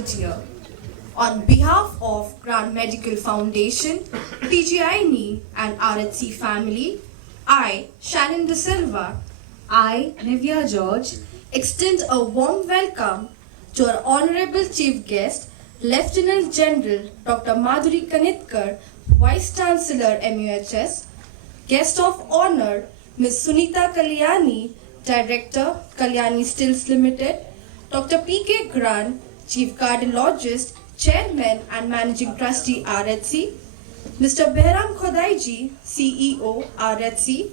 started here. On behalf of Grand Medical Foundation, TGINE and RHC family, I, Shannon De Silva, I, Nivya George, extend a warm welcome to our Honorable Chief Guest, Lieutenant General Dr. Madhuri Kanitkar, Vice Chancellor MUHS, Guest of Honor, Ms. Sunita Kalyani, Director, Kalyani Stills Limited, Dr. P.K. Grant, Chief Cardiologist, Chairman and Managing Trustee RHC, Mr. Behram Khodaiji, CEO RHC,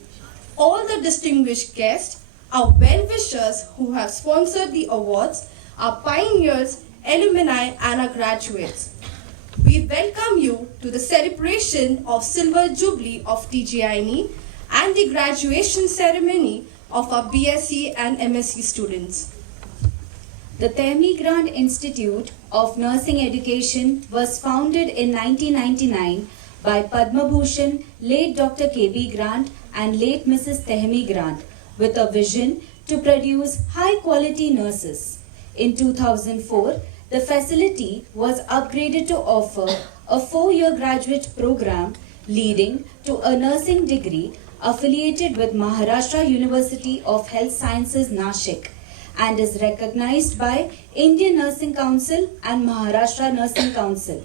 all the distinguished guests, our well-wishers who have sponsored the awards, our pioneers, alumni and our graduates. We welcome you to the celebration of Silver Jubilee of TGINE and the graduation ceremony of our BSc and MSc students. the Tehmi Grant Institute of Nursing Education was founded in 1999 by Padma Bhushan, late Dr. K.B. Grant and late Mrs. Tehmi Grant, with a vision to produce high-quality nurses. In 2004, the facility was upgraded to offer a 4-year graduate program leading to a nursing degree affiliated with Maharashtra University of Health Sciences, Nashik, and is recognized by Indian Nursing Council and Maharashtra Nursing Council.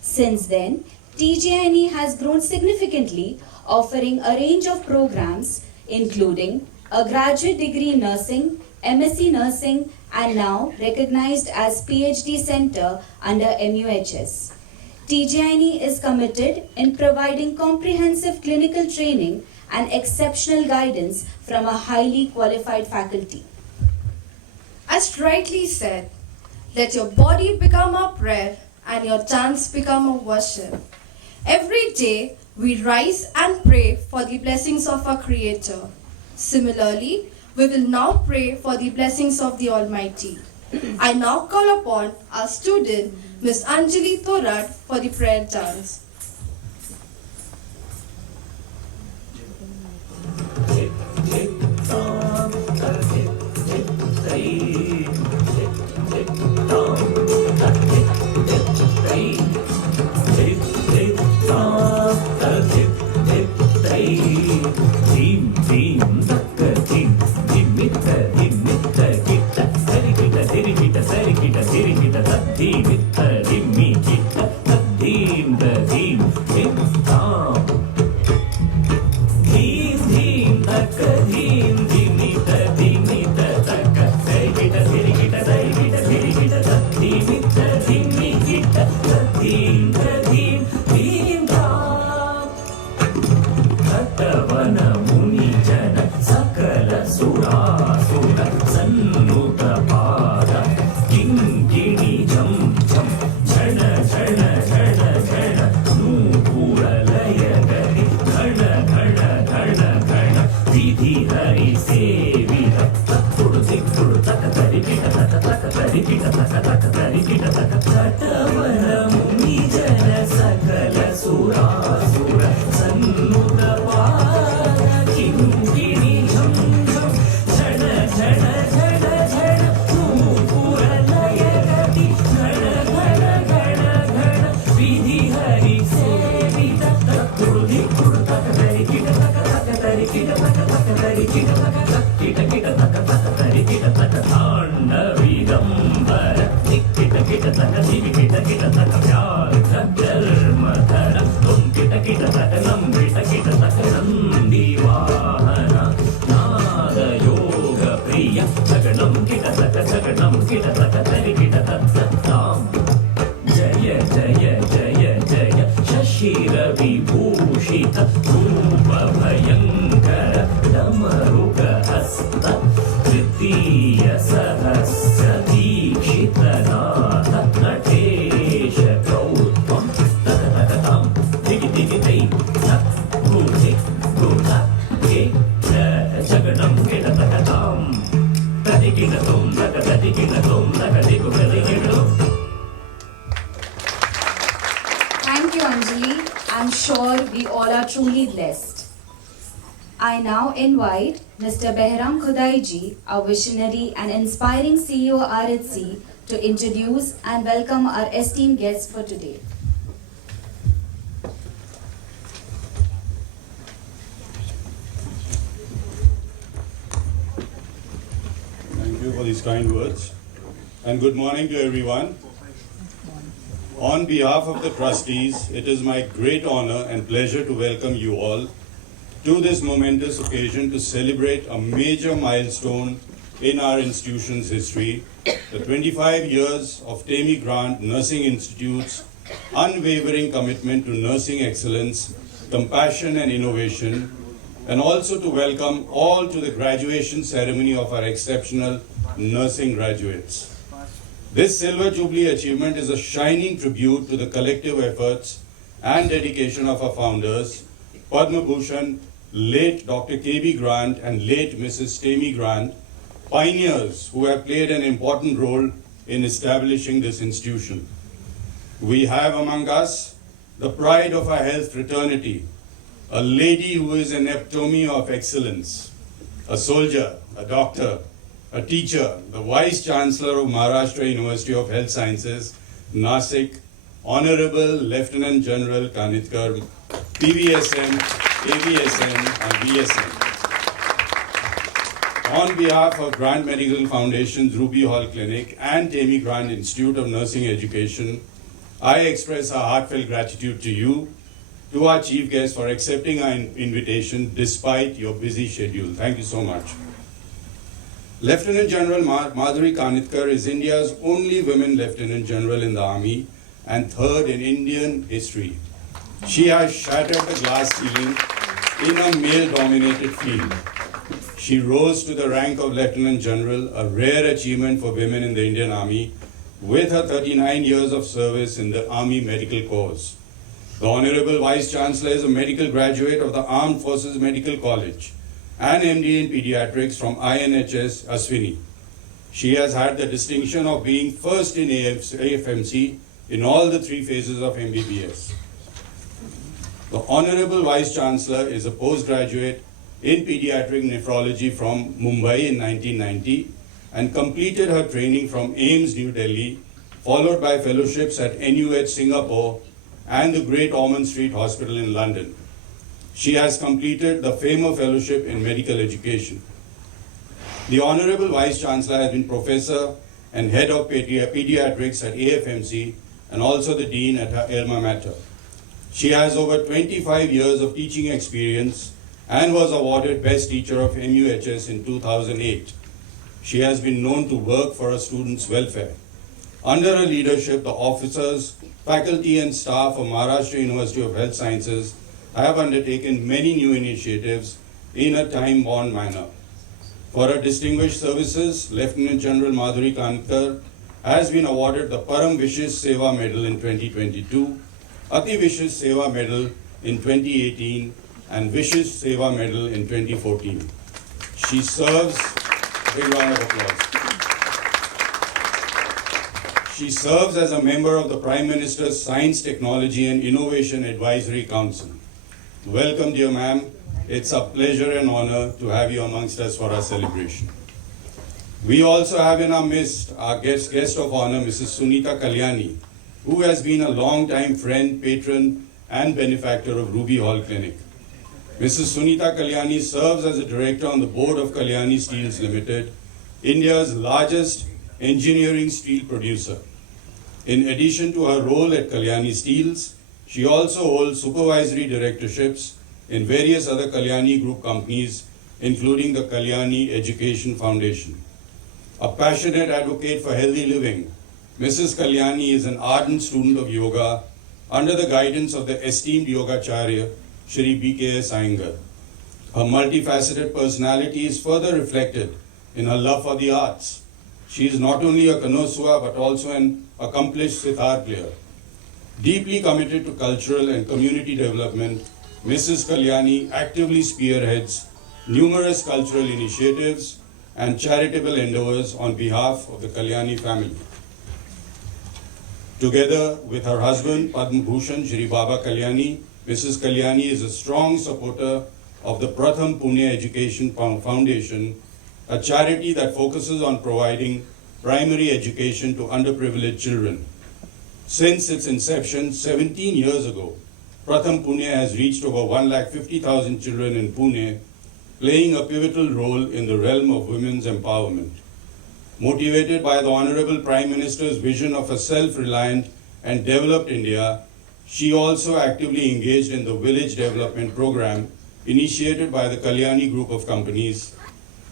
Since then, TGINE has grown significantly, offering a range of programs including a graduate degree in nursing, MSc nursing, and now recognized as PhD center under MUHS. TGINE is committed in providing comprehensive clinical training and exceptional guidance from a highly qualified faculty. As rightly said, let your body become a prayer and your chants become a worship. Every day we rise and pray for the blessings of our Creator. Similarly, we will now pray for the blessings of the Almighty. I now call upon our student, Ms. Anjali Thorat, for the prayer dance. Thank you, Anjali. I'm sure we all are truly blessed. I now invite Mr. Behram Khodaiji, our visionary and inspiring CEO RHC, to introduce and welcome our esteemed guests for today. Thank you for these kind words. And good morning to everyone. On behalf of the trustees, it is my great honor and pleasure to welcome you all to this momentous occasion to celebrate a major milestone in our institution's history, the 25 years of Temi Grant Nursing Institute's unwavering commitment to nursing excellence, compassion and innovation, and also to welcome all to the graduation ceremony of our exceptional nursing graduates. This Silver Jubilee achievement is a shining tribute to the collective efforts and dedication of our founders, Padma Bhushan, late Dr. K.B. Grant and late Mrs. Temi Grant, pioneers who have played an important role in establishing this institution. We have among us the pride of our health fraternity, a lady who is an epitome of excellence, a soldier, a doctor, a teacher, the Vice Chancellor of Maharashtra University of Health Sciences, Nasik, Honorable Lieutenant General Kanitkar, PVSM, AVSM, and BSM. On behalf of Grant Medical Foundation's Ruby Hall Clinic and Temi Grant Institute of Nursing Education, I express our heartfelt gratitude to you, to our chief guest for accepting our invitation despite your busy schedule. Thank you so much. Lieutenant General Madhuri Kanitkar is India's only women Lieutenant General in the Army and third in Indian history. She has shattered the glass ceiling in a male-dominated field. She rose to the rank of Lieutenant General, a rare achievement for women in the Indian Army, with her 39 years of service in the Army Medical Corps. The Honorable Vice Chancellor is a medical graduate of the Armed Forces Medical College and MD in Pediatrics from INHS Aswini. She has had the distinction of being first in AFMC in all the three phases of MBBS. The Honorable Vice Chancellor is a postgraduate in pediatric nephrology from Mumbai in 1990 and completed her training from AIIMS New Delhi, followed by fellowships at NUH Singapore and the Great Ormond Street Hospital in London. She has completed the FAMER Fellowship in Medical Education. The Honorable Vice Chancellor has been Professor and Head of Pediatrics at AFMC and also the Dean at her alma mater. She has over 25 years of teaching experience and was awarded Best Teacher of MUHS in 2008. She has been known to work for her students' welfare. Under her leadership, the officers, faculty and staff of Maharashtra University of Health Sciences have undertaken many new initiatives in a time-bound manner. For her distinguished services, Lieutenant General Madhuri Kanitkar has been awarded the Param Vishesh Seva Medal in 2022, Ati Vishesh Seva Medal in 2018, and Vishesh Seva Medal in 2014. She serves, big round of applause. She serves as a member of the Prime Minister's Science, Technology and Innovation Advisory Council. Welcome, dear ma'am. It's a pleasure and honor to have you amongst us for our celebration. We also have in our midst our guest of honor, Mrs. Sunita Kalyani, who has been a long-time friend, patron, and benefactor of Ruby Hall Clinic. Mrs. Sunita Kalyani serves as a director on the board of Kalyani Steels Limited, India's largest engineering steel producer. In addition to her role at Kalyani Steels, she also holds supervisory directorships in various other Kalyani Group companies, including the Kalyani Education Foundation. A passionate advocate for healthy living, Mrs. Kalyani is an ardent student of yoga under the guidance of the esteemed Yogacharya, Shri B.K.S. Iyengar. Her multifaceted personality is further reflected in her love for the arts. She is not only a connoisseur but also an accomplished sitar player. Deeply committed to cultural and community development, Mrs. Kalyani actively spearheads numerous cultural initiatives and charitable endeavors on behalf of the Kalyani family. Together with her husband, Padma Bhushan Shri Baba Kalyani, Mrs. Kalyani is a strong supporter of the Pratham Punya Education Foundation, a charity that focuses on providing primary education to underprivileged children. Since its inception 17 years ago, Pratham Pune has reached over 150,000 children in Pune, playing a pivotal role in the realm of women's empowerment. Motivated by the Honorable Prime Minister's vision of a self-reliant and developed India, she also actively engaged in the village development program initiated by the Kalyani Group of companies.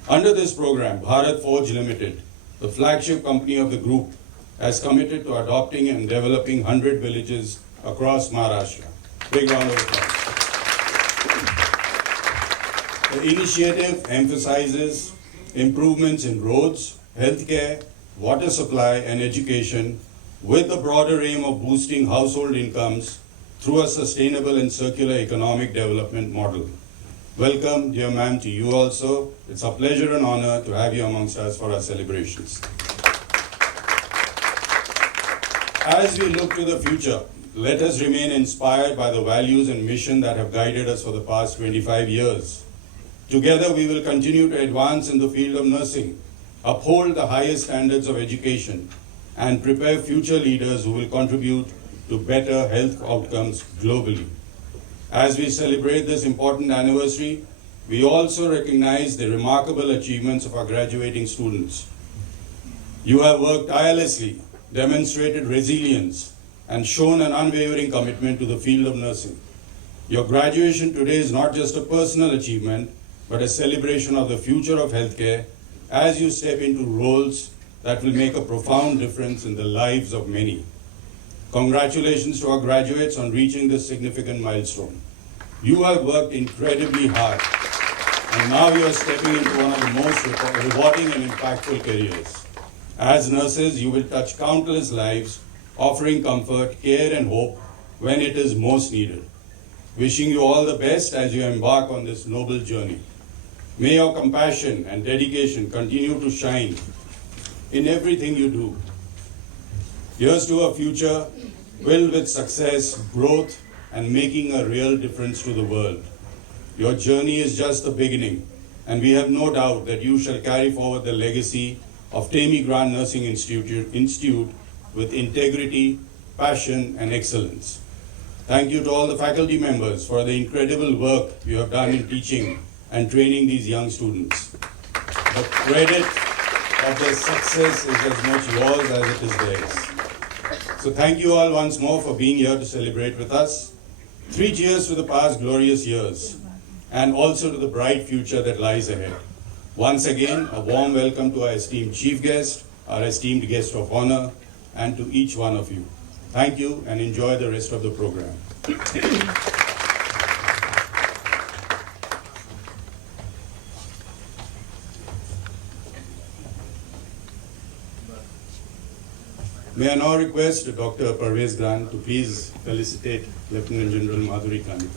Under this program, Bharat Forge Limited, the flagship company of the group, has committed to adopting and developing 100 villages across Maharashtra. Big round of applause. The initiative emphasizes improvements in roads, healthcare, water supply, and education with the broader aim of boosting household incomes through a sustainable and circular economic development model. Welcome, dear ma'am, to you also. It's a pleasure and honor to have you amongst us for our celebrations. As we look to the future, let us remain inspired by the values and mission that have guided us for the past 25 years. Together, we will continue to advance in the field of nursing, uphold the highest standards of education, and prepare future leaders who will contribute to better health outcomes globally. As we celebrate this important anniversary, we also recognize the remarkable achievements of our graduating students. You have worked tirelessly, demonstrated resilience, and shown an unwavering commitment to the field of nursing. Your graduation today is not just a personal achievement, but a celebration of the future of healthcare as you step into roles that will make a profound difference in the lives of many. Congratulations to our graduates on reaching this significant milestone. You have worked incredibly hard, and now you are stepping into one of the most rewarding and impactful careers. As nurses, you will touch countless lives, offering comfort, care, and hope when it is most needed. Wishing you all the best as you embark on this noble journey. May your compassion and dedication continue to shine in everything you do. Here's to a future filled with success, growth, and making a real difference to the world. Your journey is just the beginning, and we have no doubt that you shall carry forward the legacy of Temi Grant Nursing Institute with integrity, passion, and excellence. Thank you to all the faculty members for the incredible work you have done in teaching and training these young students. The credit of their success is as much yours as it is theirs. So thank you all once more for being here to celebrate with us. 3 cheers to the past glorious years, and also to the bright future that lies ahead. Once again, a warm welcome to our esteemed chief guest, our esteemed guest of honor, and to each one of you. Thank you, and enjoy the rest of the program. May I now request Dr. Parvez Grant to please felicitate Lieutenant General Madhuri Kani.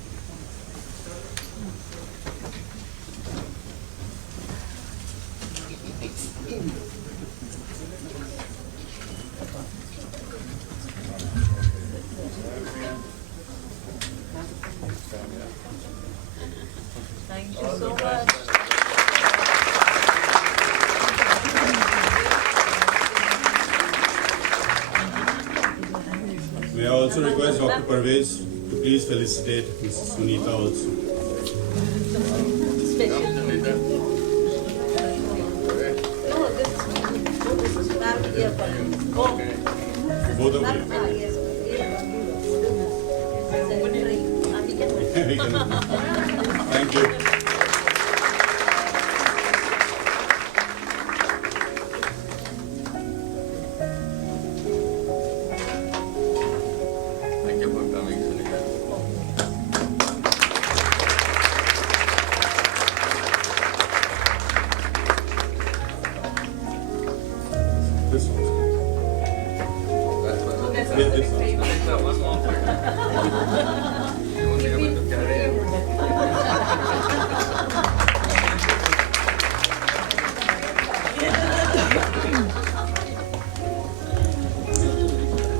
Thank you so much. May I also request Dr. Parvez to please felicitate Mrs. Sunita also. Special. No, this is ma'am here. Oh. Both of Ah, you. yes. Secretary. Thank you. Thank you for coming, Sunita. This one. That's what Yeah, this one. Sunita, one more. You won't be able to carry it.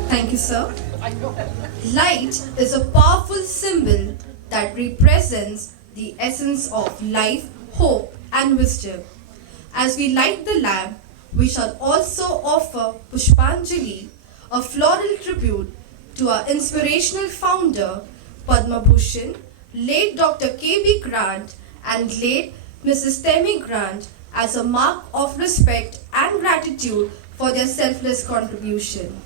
Thank you, sir. Light is a powerful symbol that represents the essence of life, hope, and wisdom. As we light the lamp, we shall also offer Pushpanjali, a floral tribute to our inspirational founder, Padma Bhushan, late Dr. K.B. Grant, and late Mrs. Temi Grant, as a mark of respect and gratitude for their selfless contribution.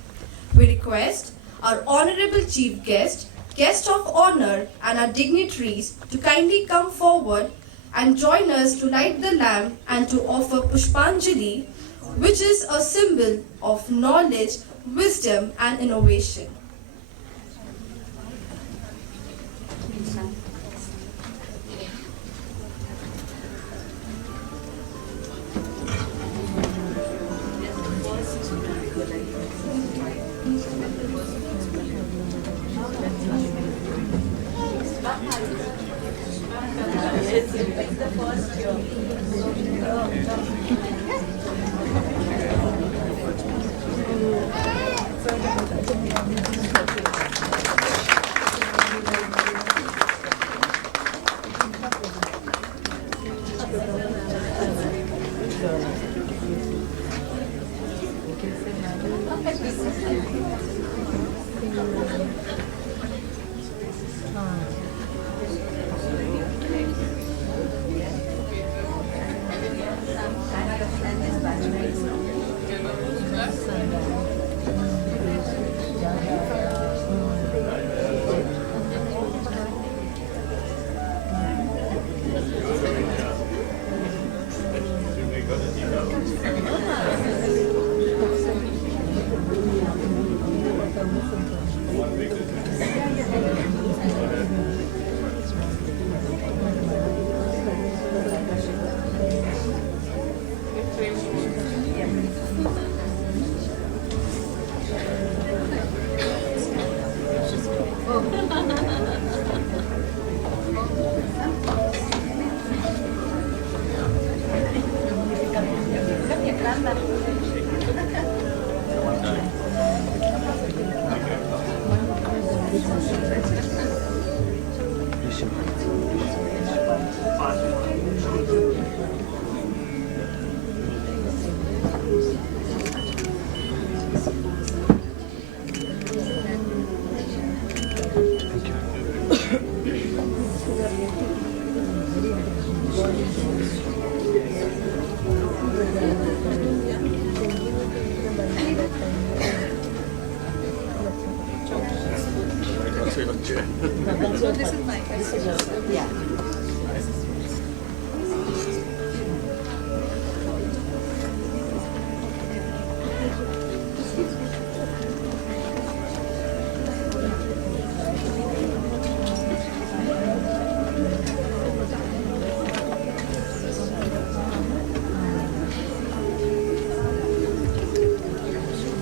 We request our honorable chief guest, guest of honor, and our dignitaries to kindly come forward and join us to light the lamp and to offer Pushpanjali, which is a symbol of knowledge, wisdom, and innovation.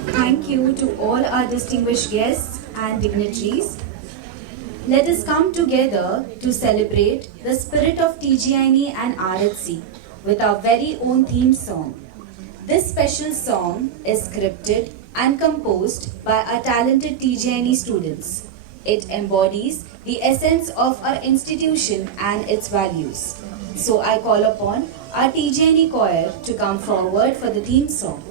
Thank you to all our distinguished guests and dignitaries. Let us come together to celebrate the spirit of TGINE and RHC with our very own theme song. This special song is scripted and composed by our talented TGINE students. It embodies the essence of our institution and its values. So I call upon our TGINE choir to come forward for the theme song.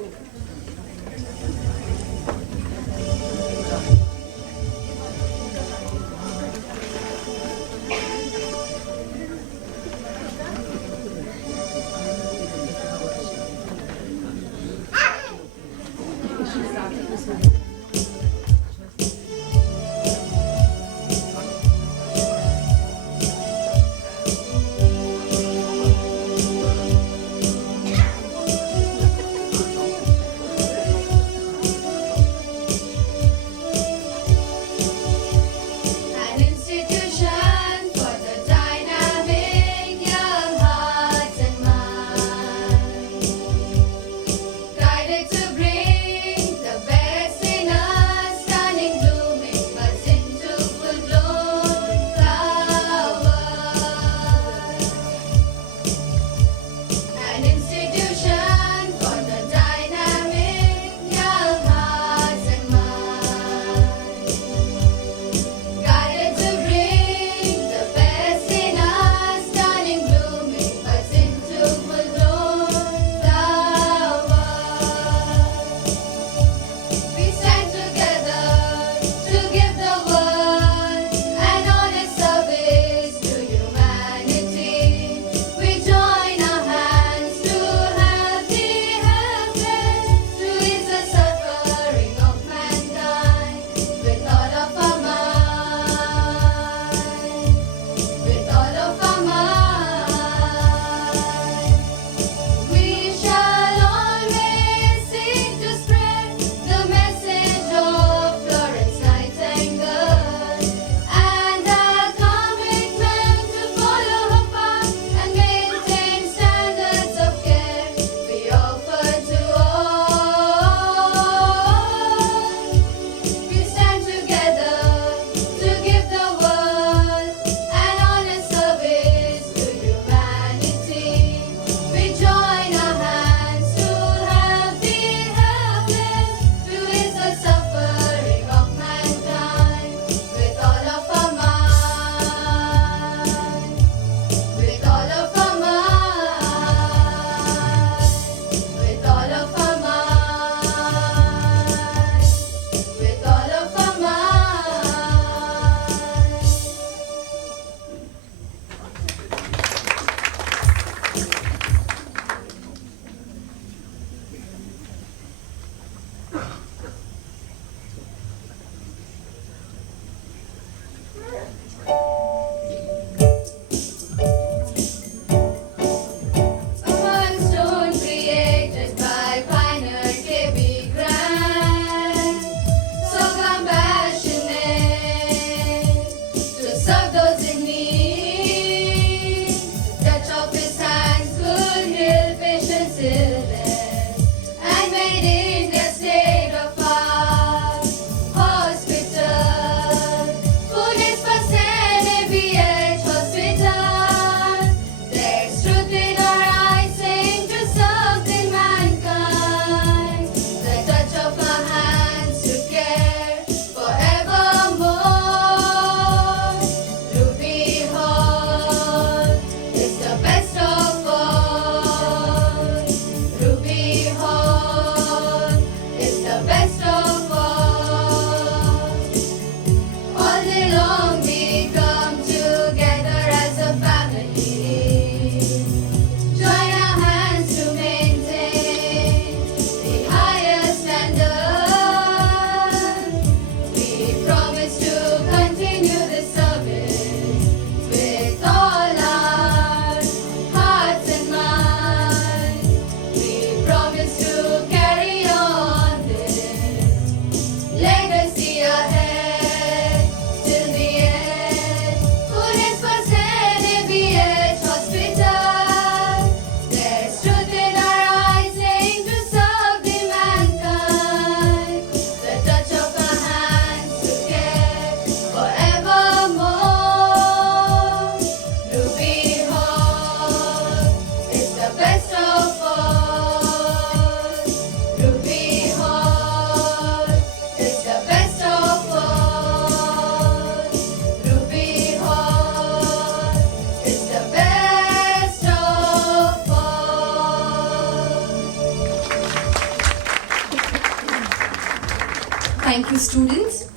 students,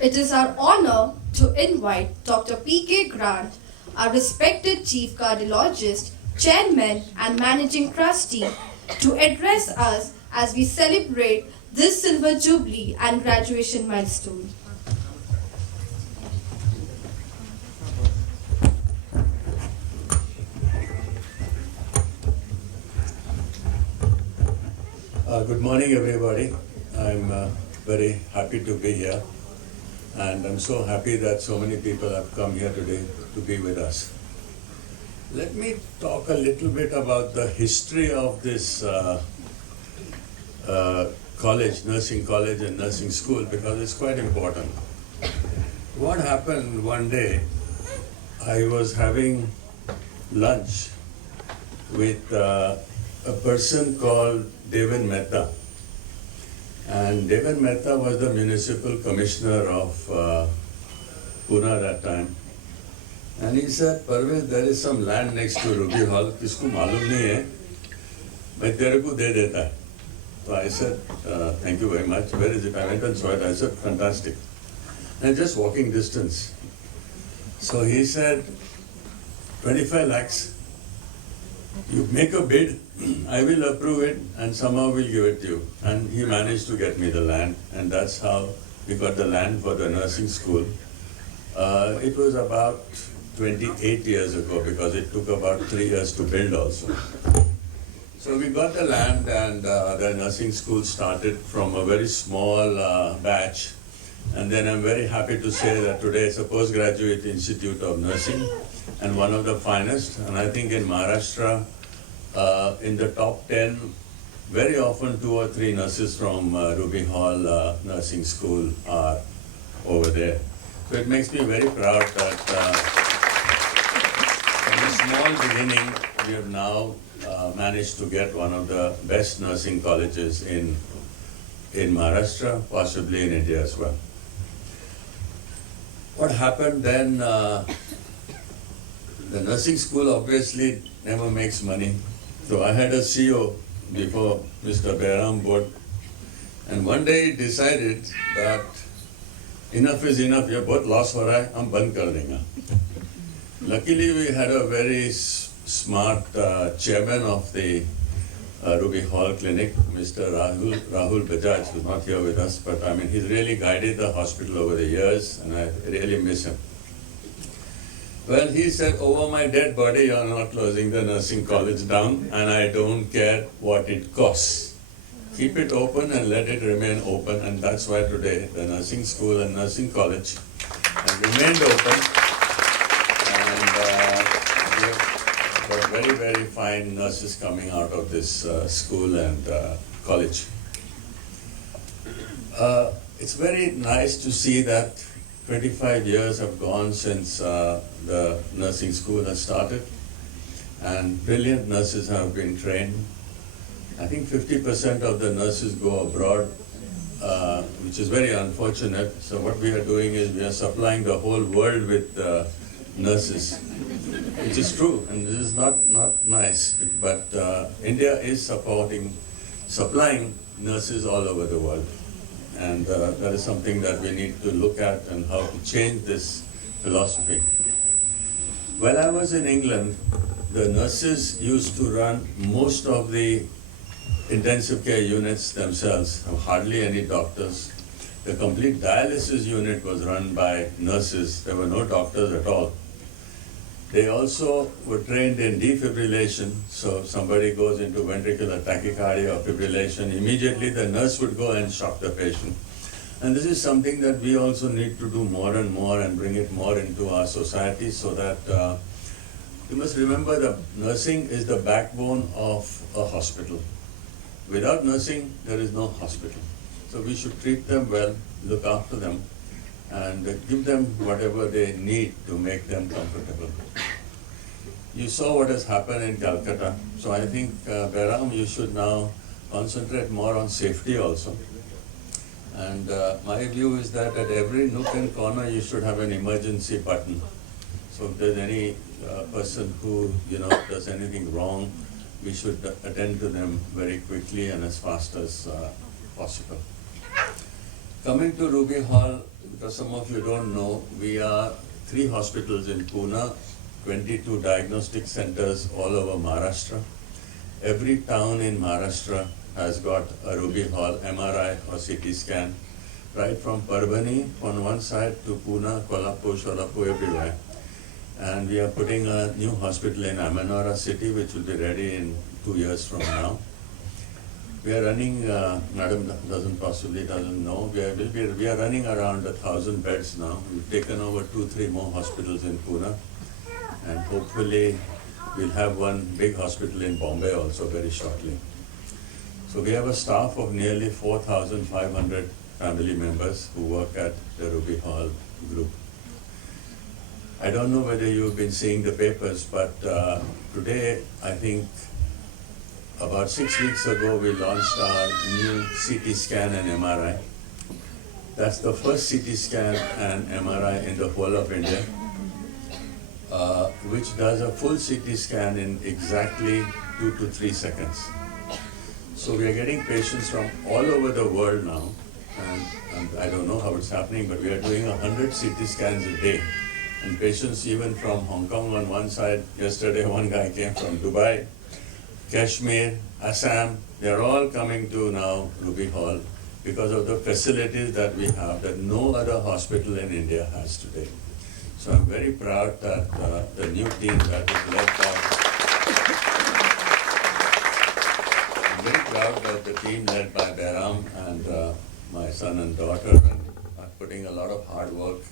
it is our honor to invite Dr. P.K. Grant, our respected Chief Cardiologist, Chairman and Managing Trustee, to address us as we celebrate this Silver Jubilee and graduation milestone. Good morning, everybody. I'm very happy to be here, and I'm so happy that so many people have come here today to be with us. Let me talk a little bit about the history of this college, nursing college and nursing school, because it's quite important. What happened one day, I was having lunch with a person called Devan Mehta. And Devan Mehta was the municipal commissioner of Pune at that time. And he said, Parvez, there is some land next to Ruby Hall. किसको मालूम नहीं है, मैं तेरे को दे देता है. So I said, thank you very much. Where is it? I went and saw it. I said, fantastic. And just walking distance. So he said, 25 lakhs. You make a bid, I will approve it, and somehow we'll give it to you. And he managed to get me the land, and that's how we got the land for the nursing school. It was about 28 years ago, because it took about 3 years to build also. So we got the land, and the nursing school started from a very small batch. And then I'm very happy to say that today it's a postgraduate institute of nursing, and one of the finest. And I think in Maharashtra, in the top 10, very often 2 or 3 nurses from Ruby Hall Nursing School are over there. So it makes me very proud that from a small beginning, we have now managed to get one of the best nursing colleges in Maharashtra, possibly in India as well. What happened then, the nursing school obviously never makes money. So I had a CEO before Mr. Behram Bhatt, and one day he decided that enough is enough, ये बहुत loss हो रहा है, हम बंद कर देंगे. Luckily we had a very smart chairman of the Ruby Hall Clinic, Mr. Rahul Bajaj, who's not here with us, but I mean, he's really guided the hospital over the years, and I really miss him. Well, he said, over my dead body, you're not closing the nursing college down, and I don't care what it costs. Keep it open and let it remain open, and that's why today the nursing school and nursing college have remained open, and we have got very, very fine nurses coming out of this school and college. It's very nice to see that 25 years have gone since the nursing school has started, and brilliant nurses have been trained. I think 50% of the nurses go abroad, which is very unfortunate. So what we are doing is we are supplying the whole world with nurses, which is true, and this is not nice. But India is supplying nurses all over the world. And that is something that we need to look at, and how to change this philosophy. When I was in England, the nurses used to run most of the intensive care units themselves, hardly any doctors. The complete dialysis unit was run by nurses. There were no doctors at all. They also were trained in defibrillation. So if somebody goes into ventricular tachycardia or fibrillation, immediately the nurse would go and shock the patient. And this is something that we also need to do more and more, and bring it more into our society, so that you must remember that nursing is the backbone of a hospital. Without nursing, there is no hospital. So we should treat them well, look after them, and give them whatever they need to make them comfortable. You saw what has happened in Calcutta. So I think, Behram, you should now concentrate more on safety also. And my view is that at every nook and corner, you should have an emergency button. So if there's any person who does anything wrong, we should attend to them very quickly and as fast as possible. Coming to Ruby Hall, because some of you don't know, we are 3 hospitals in Pune, 22 diagnostic centers all over Maharashtra. Every town in Maharashtra has got a Ruby Hall, MRI or CT scan, right from Parbhani on one side to Pune, Kolhapur, Sholapur, everywhere. And we are putting a new hospital in Amanora city, which will be ready in 2 years from now. We are running, Madam doesn't know, we are running around 1,000 beds now. We've taken over 2-3 more hospitals in Pune, and hopefully we'll have one big hospital in Bombay also very shortly. So we have a staff of nearly 4,500 family members who work at the Ruby Hall group. I don't know whether you've been seeing the papers, but today, I think about 6 weeks ago, we launched our new CT scan and MRI. That's the first CT scan and MRI in the whole of India, which does a full CT scan in exactly 2 to 3 seconds. So we are getting patients from all over the world now, and I don't know how it's happening, but we are doing 100 CT scans a day. And patients even from Hong Kong on one side, yesterday one guy came from Dubai, Kashmir, Assam, they're all coming to now Ruby Hall because of the facilities that we have that no other hospital in India has today. So I'm very proud that the new team that is led by, I'm very proud that the team led by Behram and my son and daughter are putting a lot of hard work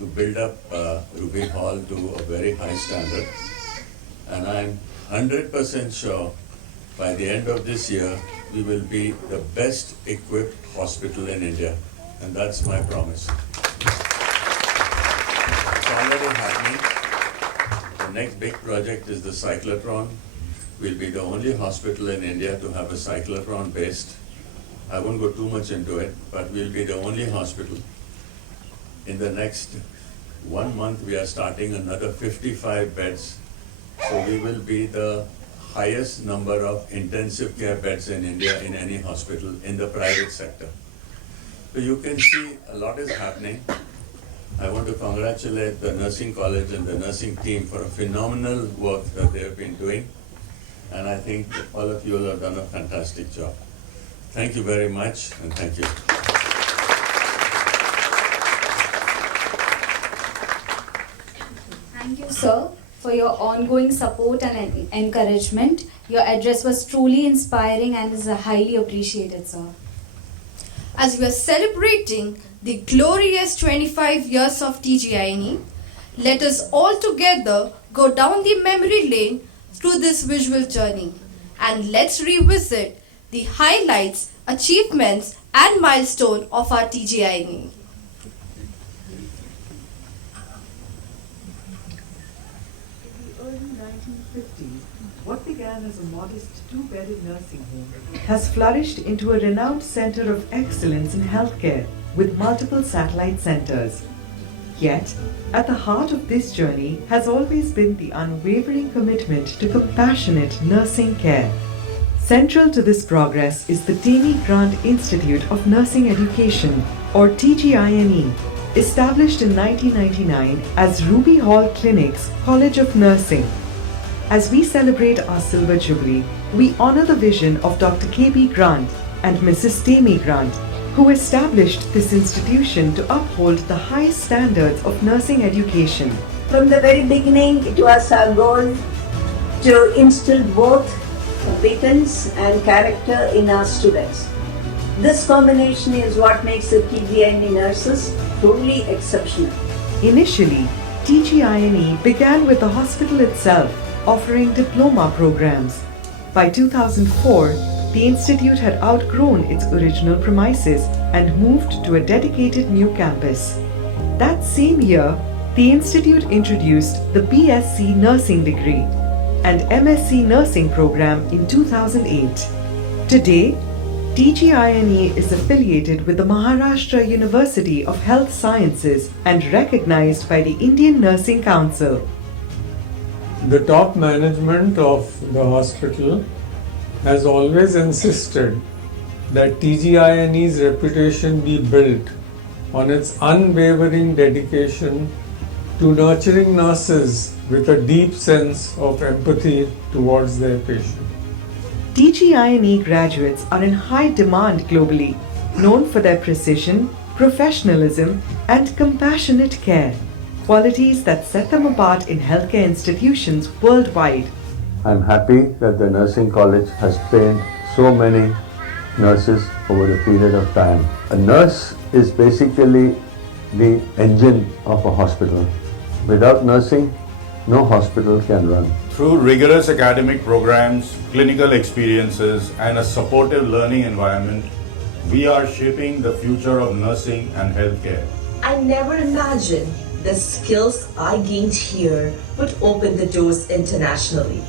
to build up Ruby Hall to a very high standard. And I'm 100% sure by the end of this year, we will be the best equipped hospital in India. And that's my promise. It's already happening. The next big project is the cyclotron. We'll be the only hospital in India to have a cyclotron based. I won't go too much into it, but we'll be the only hospital. In the next 1 month, we are starting another 55 beds. So we will be the highest number of intensive care beds in India in any hospital in the private sector. So you can see a lot is happening. I want to congratulate the nursing college and the nursing team for a phenomenal work that they have been doing. And I think all of you have done a fantastic job. Thank you very much, and thank you. Thank you, sir, for your ongoing support and encouragement. Your address was truly inspiring and is highly appreciated, sir. As we are celebrating the glorious 25 years of TGINE, let us all together go down the memory lane through this visual journey, and let's revisit the highlights, achievements and milestones of our TGINE. Early 1950s, what began as a modest 2-bedded nursing home has flourished into a renowned center of excellence in healthcare with multiple satellite centers. Yet, at the heart of this journey has always been the unwavering commitment to compassionate nursing care. Central to this progress is the Temi Grant Institute of Nursing Education, or TGINE, established in 1999 as Ruby Hall Clinic's College of Nursing. As we celebrate our Silver Jubilee, we honor the vision of Dr. K.B. Grant and Mrs. Temi Grant, who established this institution to uphold the highest standards of nursing education. From the very beginning, it was our goal to instill both competence and character in our students. This combination is what makes the TGINE nurses truly exceptional. Initially, TGINE began with the hospital itself, offering diploma programs. By 2004, the institute had outgrown its original premises and moved to a dedicated new campus. That same year, the institute introduced the BSc Nursing degree and MSc Nursing program in 2008. Today, TGINE is affiliated with the Maharashtra University of Health Sciences and recognized by the Indian Nursing Council. The top management of the hospital has always insisted that TGINE's reputation be built on its unwavering dedication to nurturing nurses with a deep sense of empathy towards their patients. TGINE graduates are in high demand globally, known for their precision, professionalism, and compassionate care, qualities that set them apart in healthcare institutions worldwide. I'm happy that the nursing college has trained so many nurses over the period of time. A nurse is basically the engine of a hospital. Without nursing, no hospital can run. Through rigorous academic programs, clinical experiences, and a supportive learning environment, we are shaping the future of nursing and healthcare. I never imagined the skills I gained here would open the doors internationally.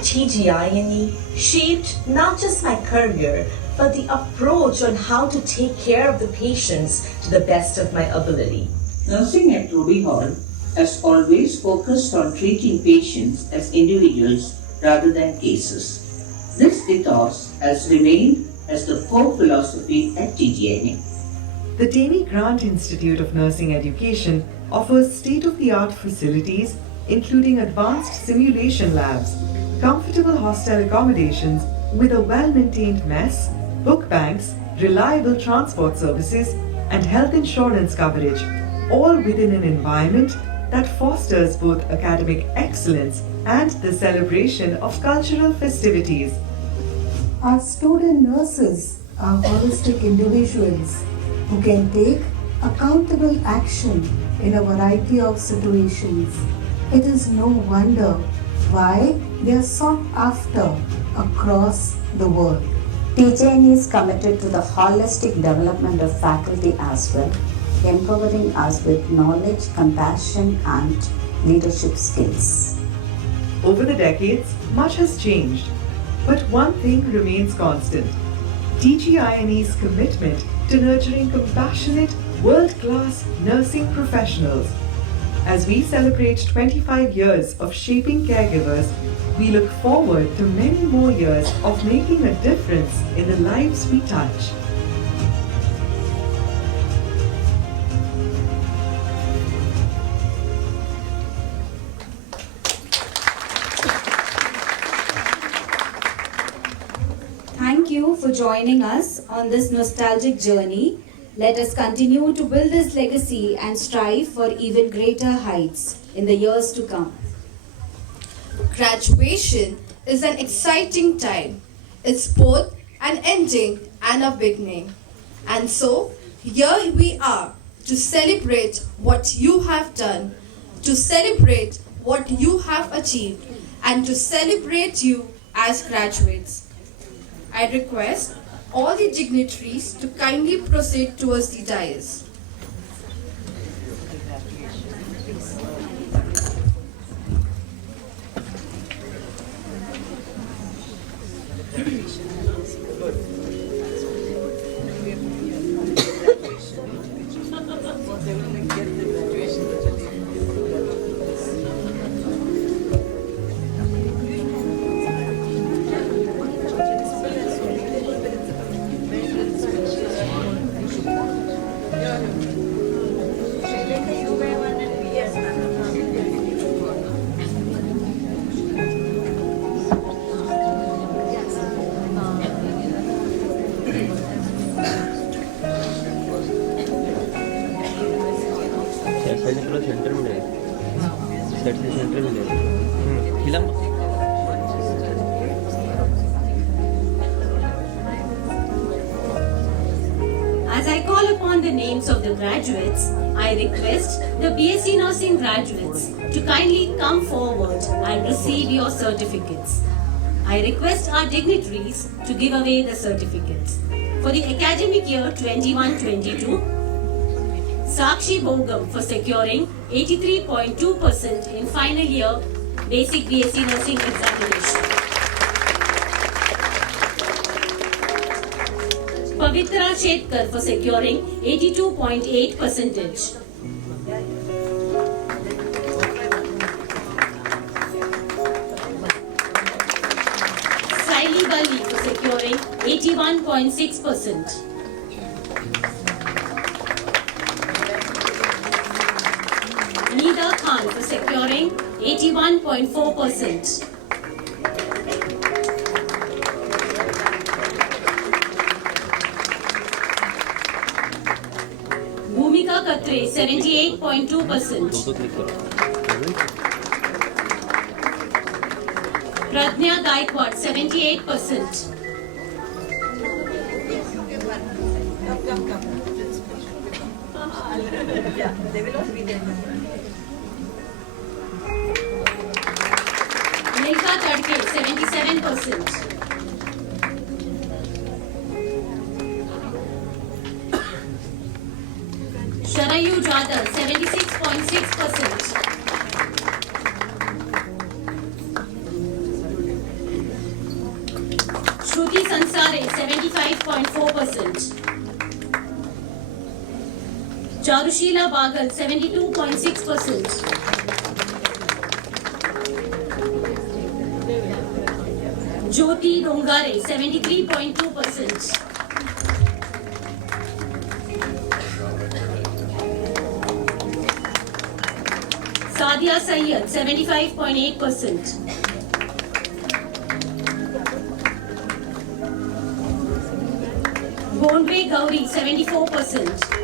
TGINE shaped not just my career, but the approach on how to take care of the patients to the best of my ability. Nursing at Ruby Hall has always focused on treating patients as individuals rather than cases. This ethos has remained as the core philosophy at TGINE. The Tammy Grant Institute of Nursing Education offers state-of-the-art facilities including advanced simulation labs, comfortable hostel accommodations with a well-maintained mess, book banks, reliable transport services, and health insurance coverage, all within an environment that fosters both academic excellence and the celebration of cultural festivities. Our student nurses are holistic individuals who can take accountable action in a variety of situations. It is no wonder why they are sought after across the world. TGINE is committed to the holistic development of faculty as well, empowering us with knowledge, compassion, and leadership skills. Over the decades, much has changed, but one thing remains constant: TGINE's commitment to nurturing compassionate, world-class nursing professionals. As we celebrate 25 years of shaping caregivers, we look forward to many more years of making a difference in the lives we touch. Thank you for joining us on this nostalgic journey. Let us continue to build this legacy and strive for even greater heights in the years to come. Graduation is an exciting time. It's both an ending and a beginning. And so, here we are to celebrate what you have done, to celebrate what you have achieved, and to celebrate you as graduates. I request all the dignitaries to kindly proceed towards the dais. Centre में set से centre में हिला As I call upon the names of the graduates, I request the BSc Nursing graduates to kindly come forward and receive your certificates. I request our dignitaries to give away the certificates. For the academic year 21-22, Sakshi Bogam for securing 83.2% in final year basic BSc Nursing examination. Pavitra Shetkar for securing 82.8%. Saili Bali for securing 81.6%. Nida Khan for securing 81.4%. Bhumika Katre 78.2%. Pradnya Gaikwad 78%. Yeah, they will all be there. Milka Tadke 77%. Sharayu Jadhav 76.6%. Shruti Sansare 75.4%. Charushila Bagal 72.6%. Jyoti Dongare 73.2%. Sadia Sayyed 75.8%. Bondwe Gauri 74%.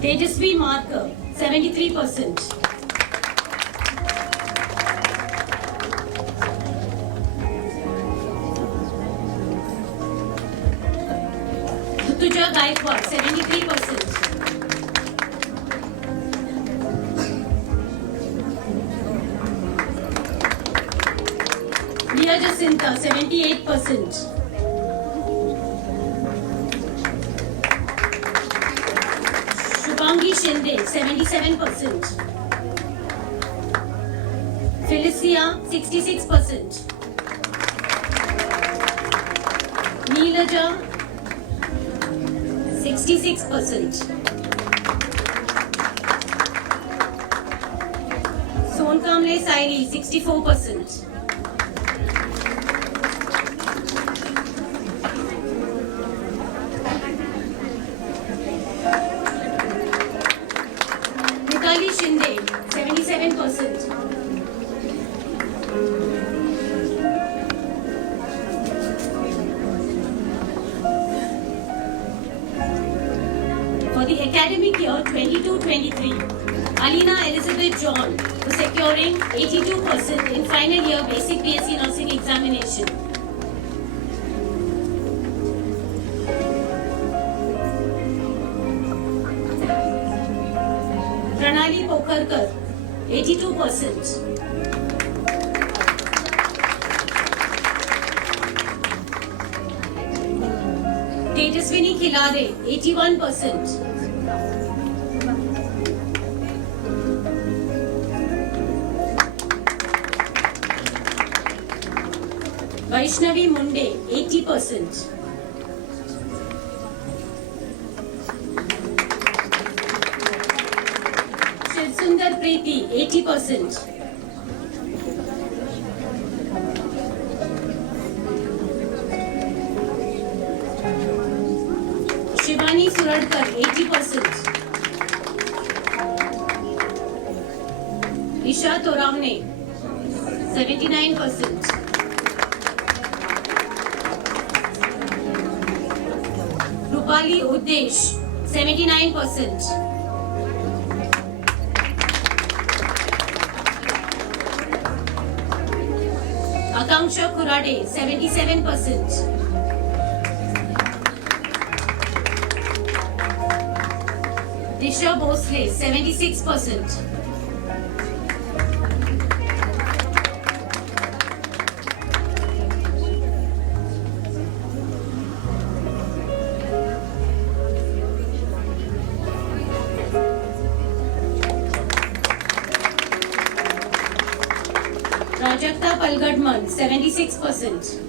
Tejasvi Marker 73%. Rutuja Gaikwad 73%. Mia Jacinta 78%. Shubhangi Shinde 77%. Felicia 66%. Neelaja 66%. Sonkamle Sairi 64%. Mitali Shinde 77%. For the academic year 22-23, Alina Elizabeth John was securing 82% in final year basic BSc nursing examination. Pranali Pokharkar 82%. Tejaswini Khilare 81%. Vaishnavi Munde 80%. Shivsundar Preeti 80%. Shivani Suradkar 80%. Isha Toravne 79%. Rupali Uddesh 79%. Akanksha Kurade 77%. Disha Bhosle 76%. Prajakta Palgadman 76%.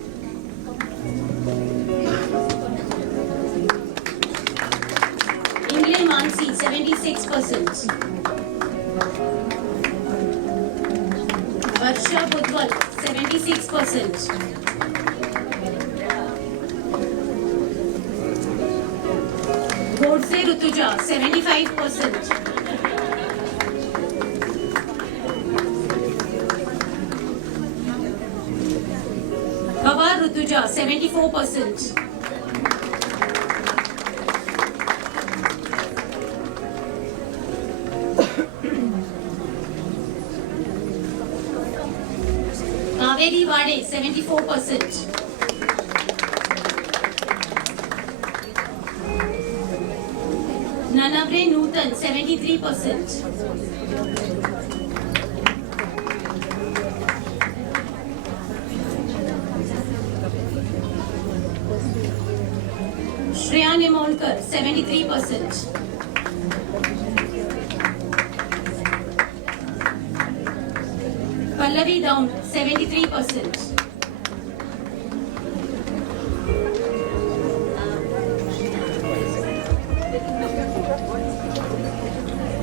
Ingle Mansi 76%. Harsha Budwal, 76%. Godse Rutuja, 75%. Pawar Rutuja, 74%. Kaveri Wade, 74%. Nanavre Nutan, 73%. Shreya Nimolkar, 73%. Pallavi Down, 73%.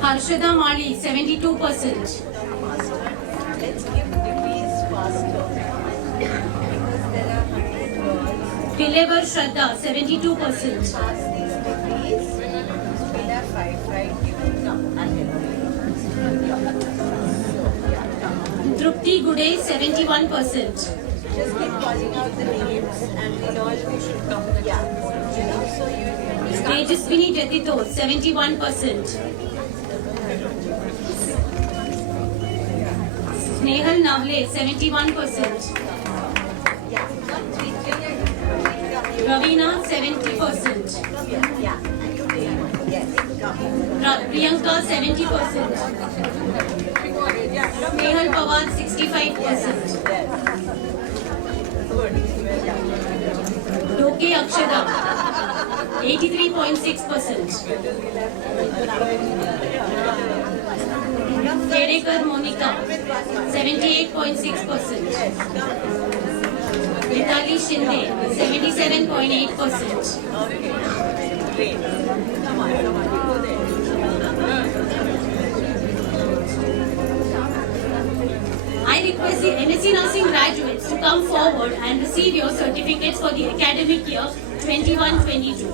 Harshada Mali, 72%. Pilevar Shraddha, 72%. Trupti Gude, 71%. Just keep calling out the names and we'll all should come. Yeah. So you Tejaswini Jatito, 71%. Snehal Navle, 71%. Ravina, 70%. Yeah. Yes. Priyanka, 70%. Snehal Pawar, 65%. Doke Akshada, 83.6%. Kerekar Monica, 78.6%. Vitali Shinde, 77.8%. I request the MSc Nursing graduates to come forward and receive your certificates for the academic year 21-22.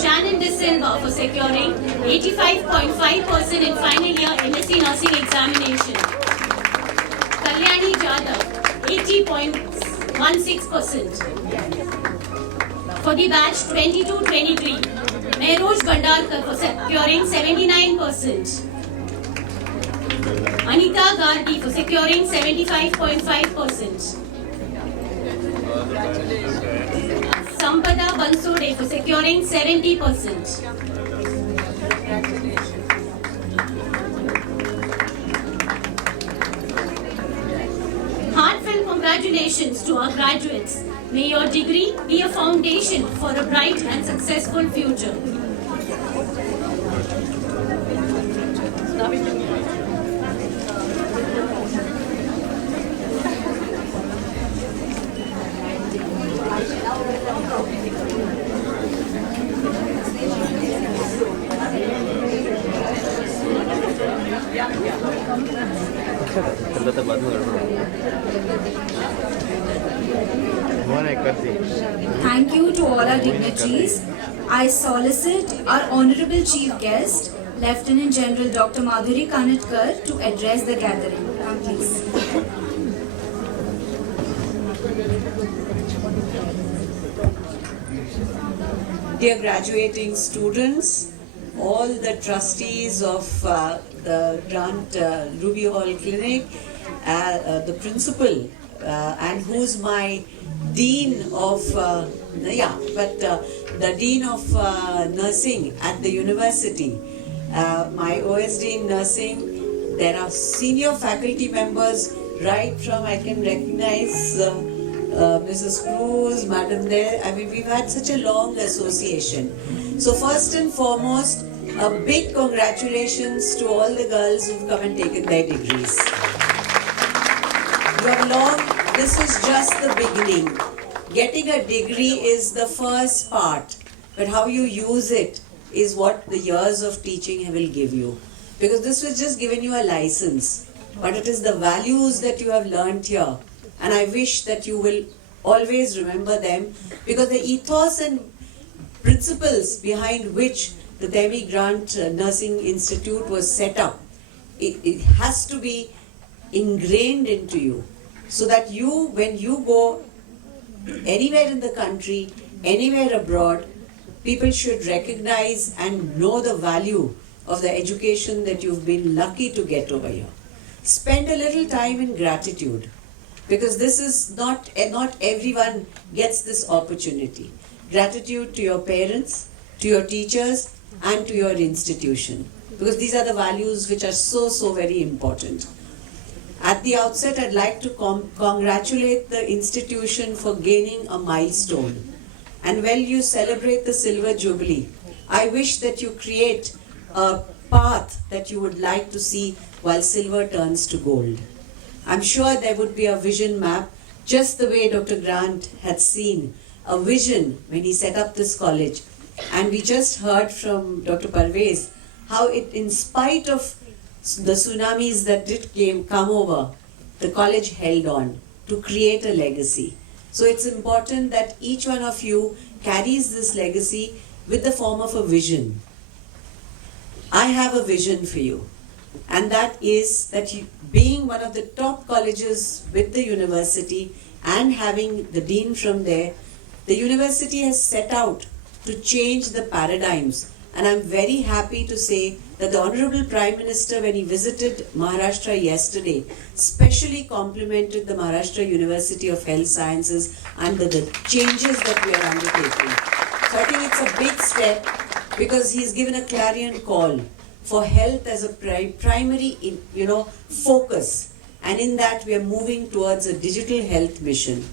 Shannon De Silva for securing 85.5% in final year MSc Nursing examination. Kalyani Jadhav, 80.16%. For the batch 22-23, Mehroj Bandarkar for securing 79%. Anita Gardi for securing 75.5%. Sampada Bansode for securing 70%. Heartfelt congratulations to our graduates. May your degree be a foundation for a bright and successful future. Thank you to all our dignitaries. I solicit our Honorable Chief Guest, Lieutenant General Dr. Madhuri Kanatkar, to address the gathering. Please. Dear graduating students, all the trustees of the Grant Ruby Hall Clinic, the principal, and who's my dean of the dean of nursing at the university, my OSD in nursing. There are senior faculty members right from, I can recognize Mrs. Cruz, Madam there. I mean, we've had such a long association. So first and foremost, a big congratulations to all the girls who've come and taken their degrees. This is just the beginning. Getting a degree is the first part, but how you use it is what the years of teaching will give you. Because this was just giving you a license. but it is the values that you have learnt here. And I wish that you will always remember them, because the ethos and principles behind which the Temi Grant Nursing Institute was set up, it has to be ingrained into you, so that you, when you go anywhere in the country, anywhere abroad, people should recognize and know the value of the education that you've been lucky to get over here. Spend a little time in gratitude, because this is not everyone gets this opportunity. Gratitude to your parents, to your teachers, and to your institution, because these are the values which are so very important. At the outset, I'd like to congratulate the institution for gaining a milestone. And while you celebrate the Silver Jubilee, I wish that you create a path that you would like to see while silver turns to gold. I'm sure there would be a vision map, just the way Dr. Grant had seen a vision when he set up this college. And we just heard from Dr. Parvez how it, in spite of the tsunamis that did come over, the college held on to create a legacy. So it's important that each one of you carries this legacy with the form of a vision. I have a vision for you, and that is that you, being one of the top colleges with the university and having the dean from there, the university has set out to change the paradigms. And I'm very happy to say that the Honorable Prime Minister, when he visited Maharashtra yesterday, specially complimented the Maharashtra University of Health Sciences under the changes that we are undertaking. So I think it's a big step, because he's given a clarion call for health as a primary focus. And in that, we are moving towards a digital health mission.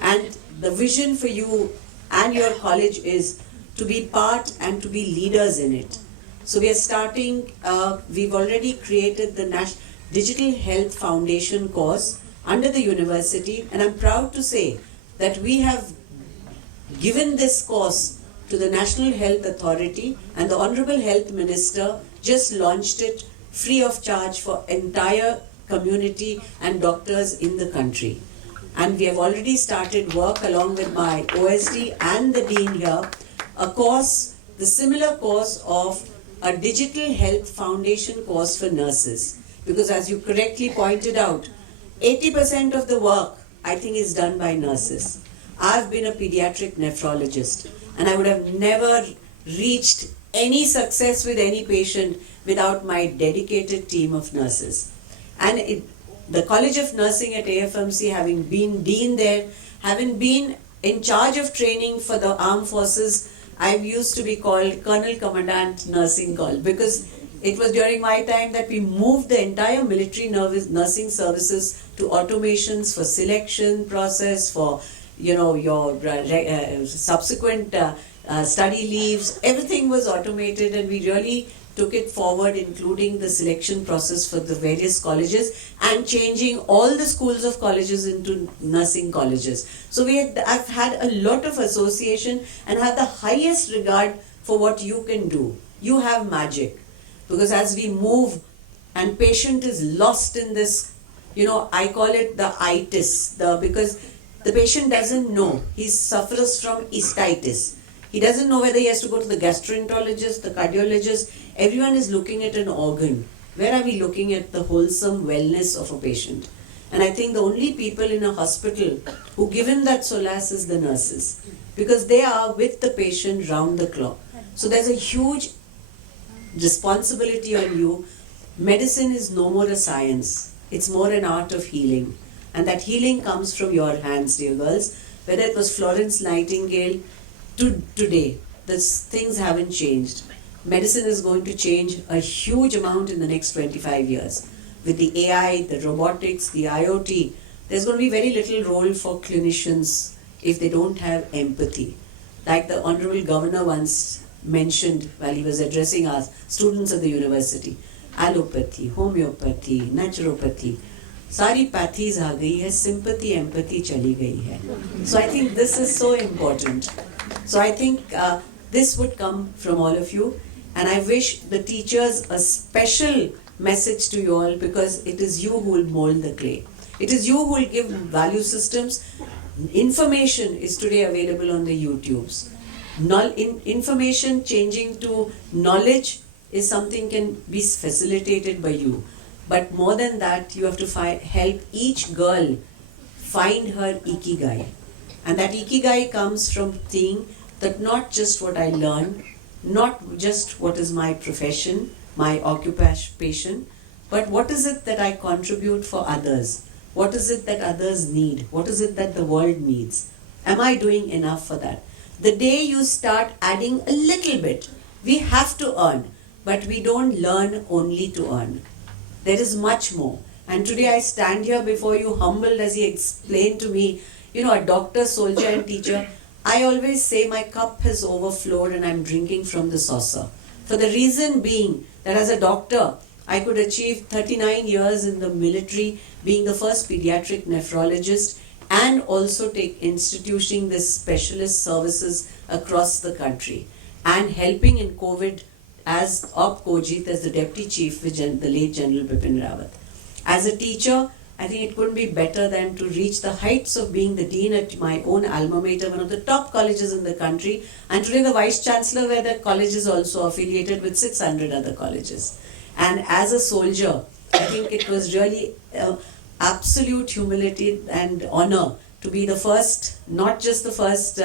And the vision for you and your college is to be part and to be leaders in it. So we are starting, we've already created the Digital Health Foundation course under the university, and I'm proud to say that we have given this course to the National Health Authority, and the Honorable Health Minister just launched it free of charge for entire community and doctors in the country. And we have already started work along with my OSD and the Dean here, a course, the similar course of a Digital Health Foundation course for nurses. Because as you correctly pointed out, 80% of the work, I think, is done by nurses. I've been a pediatric nephrologist, and I would have never reached any success with any patient without my dedicated team of nurses. And the College of Nursing at AFMC, having been dean there, having been in charge of training for the armed forces, I used to be called Colonel Commandant Nursing College, because it was during my time that we moved the entire military nursing services to automations for selection process, for your subsequent study leaves. Everything was automated, and we really took it forward, including the selection process for the various colleges and changing all the schools of colleges into nursing colleges. So I've had a lot of association and have the highest regard for what you can do. You have magic, because as we move and patient is lost in this, I call it the itis, because the patient doesn't know. He suffers from cystitis. He doesn't know whether he has to go to the gastroenterologist, the cardiologist. Everyone is looking at an organ. Where are we looking at the wholesome wellness of a patient? And I think the only people in a hospital who give him that solace is the nurses, because they are with the patient round the clock. So there's a huge responsibility on you. Medicine is no more a science. It's more an art of healing. And that healing comes from your hands, dear girls. Whether it was Florence Nightingale, to today, things haven't changed. Medicine is going to change a huge amount in the next 25 years. With the AI, the robotics, the IoT, there's going to be very little role for clinicians if they don't have empathy. Like the Honorable Governor once mentioned while he was addressing us, students at the university, allopathy, homeopathy, naturopathy, सारी pathies आ गई है, sympathy, empathy चली गई है. So I think this is so important. So I think this would come from all of you. And I wish the teachers a special message to you all, because it is you who will mold the clay. It is you who will give value systems. Information is today available on the YouTubes. Information changing to knowledge is something can be facilitated by you. But more than that, you have to help each girl find her ikigai. And that ikigai comes from seeing that not just what I learned, not just what is my profession, my occupation, but what is it that I contribute for others? What is it that others need? What is it that the world needs? Am I doing enough for that? The day you start adding a little bit, we have to earn, but we don't learn only to earn. There is much more. And today I stand here before you humbled as he explained to me, a doctor, soldier and teacher. I always say my cup has overflowed and I'm drinking from the saucer. For the reason being that as a doctor, I could achieve 39 years in the military, being the first pediatric nephrologist, and also instituting this specialist services across the country, and helping in COVID as Op-Kojit, as the deputy chief with the late General Bipin Rawat. As a teacher, I think it couldn't be better than to reach the heights of being the dean at my own alma mater, one of the top colleges in the country, and today the vice chancellor, where the college is also affiliated with 600 other colleges. And as a soldier, I think it was really absolute humility and honor to be the first, not just the first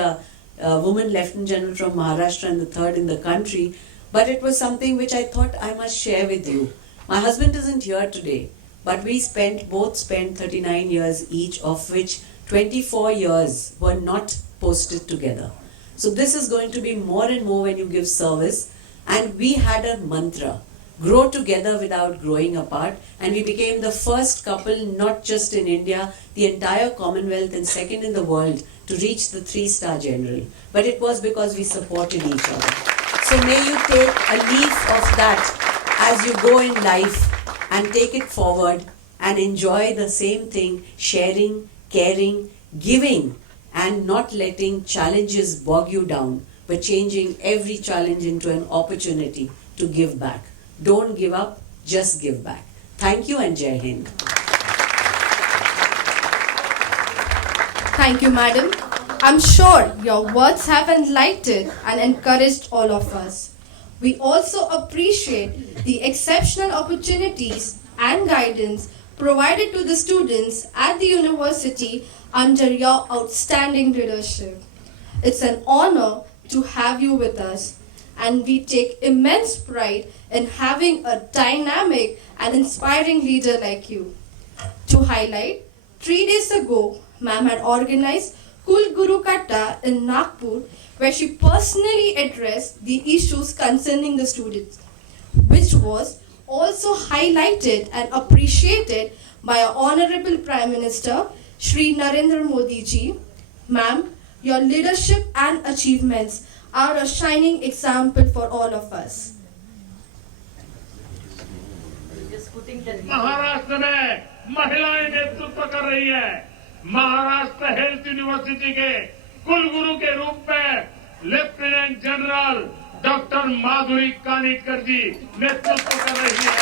woman lieutenant general from Maharashtra and the third in the country, but it was something which I thought I must share with you. My husband isn't here today, but we both spent 39 years each, of which 24 years were not posted together. So this is going to be more and more when you give service. And we had a mantra, grow together without growing apart. And we became the first couple, not just in India, the entire Commonwealth, and second in the world to reach the 3-star general. But it was because we supported each other. So may you take a leaf of that as you go in life, and take it forward and enjoy the same thing, sharing, caring, giving, and not letting challenges bog you down, but changing every challenge into an opportunity to give back. Don't give up, just give back. Thank you and Jai Hind. Thank you, madam. I'm sure your words have enlightened and encouraged all of us. We also appreciate the exceptional opportunities and guidance provided to the students at the university under your outstanding leadership. It's an honor to have you with us, and we take immense pride in having a dynamic and inspiring leader like you. To highlight, 3 days ago, ma'am had organized Kul Guru Katta in Nagpur, where she personally addressed the issues concerning the students, which was also highlighted and appreciated by our Honorable Prime Minister, Shri Narendra Modi ji. Ma'am, your leadership and achievements are a shining example for all of us. Maharashtra में महिलाएं नेतृत्व कर रही है। Maharashtra health university के कुलगुरु के रूप में लेफ्टिनेंट जनरल डॉक्टर माधुरी कानिटकर जी नेतृत्व कर रही है।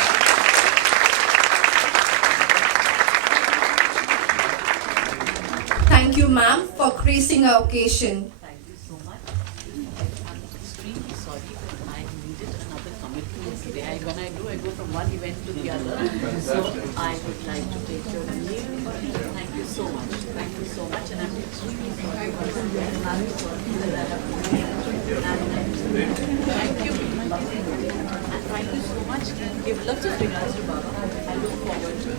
Thank you, ma'am, for gracing our occasion. Thank you so much. I'm extremely sorry, but I needed another commitment today. When I do, I go from one event to the other. So I would like to take your leave. Thank you so much. Thank you so much. And I'm extremely sorry once again. I'm sorry that I have to leave. And thank you. And thank you so much. Give lots of regards to Baba. I look forward to it.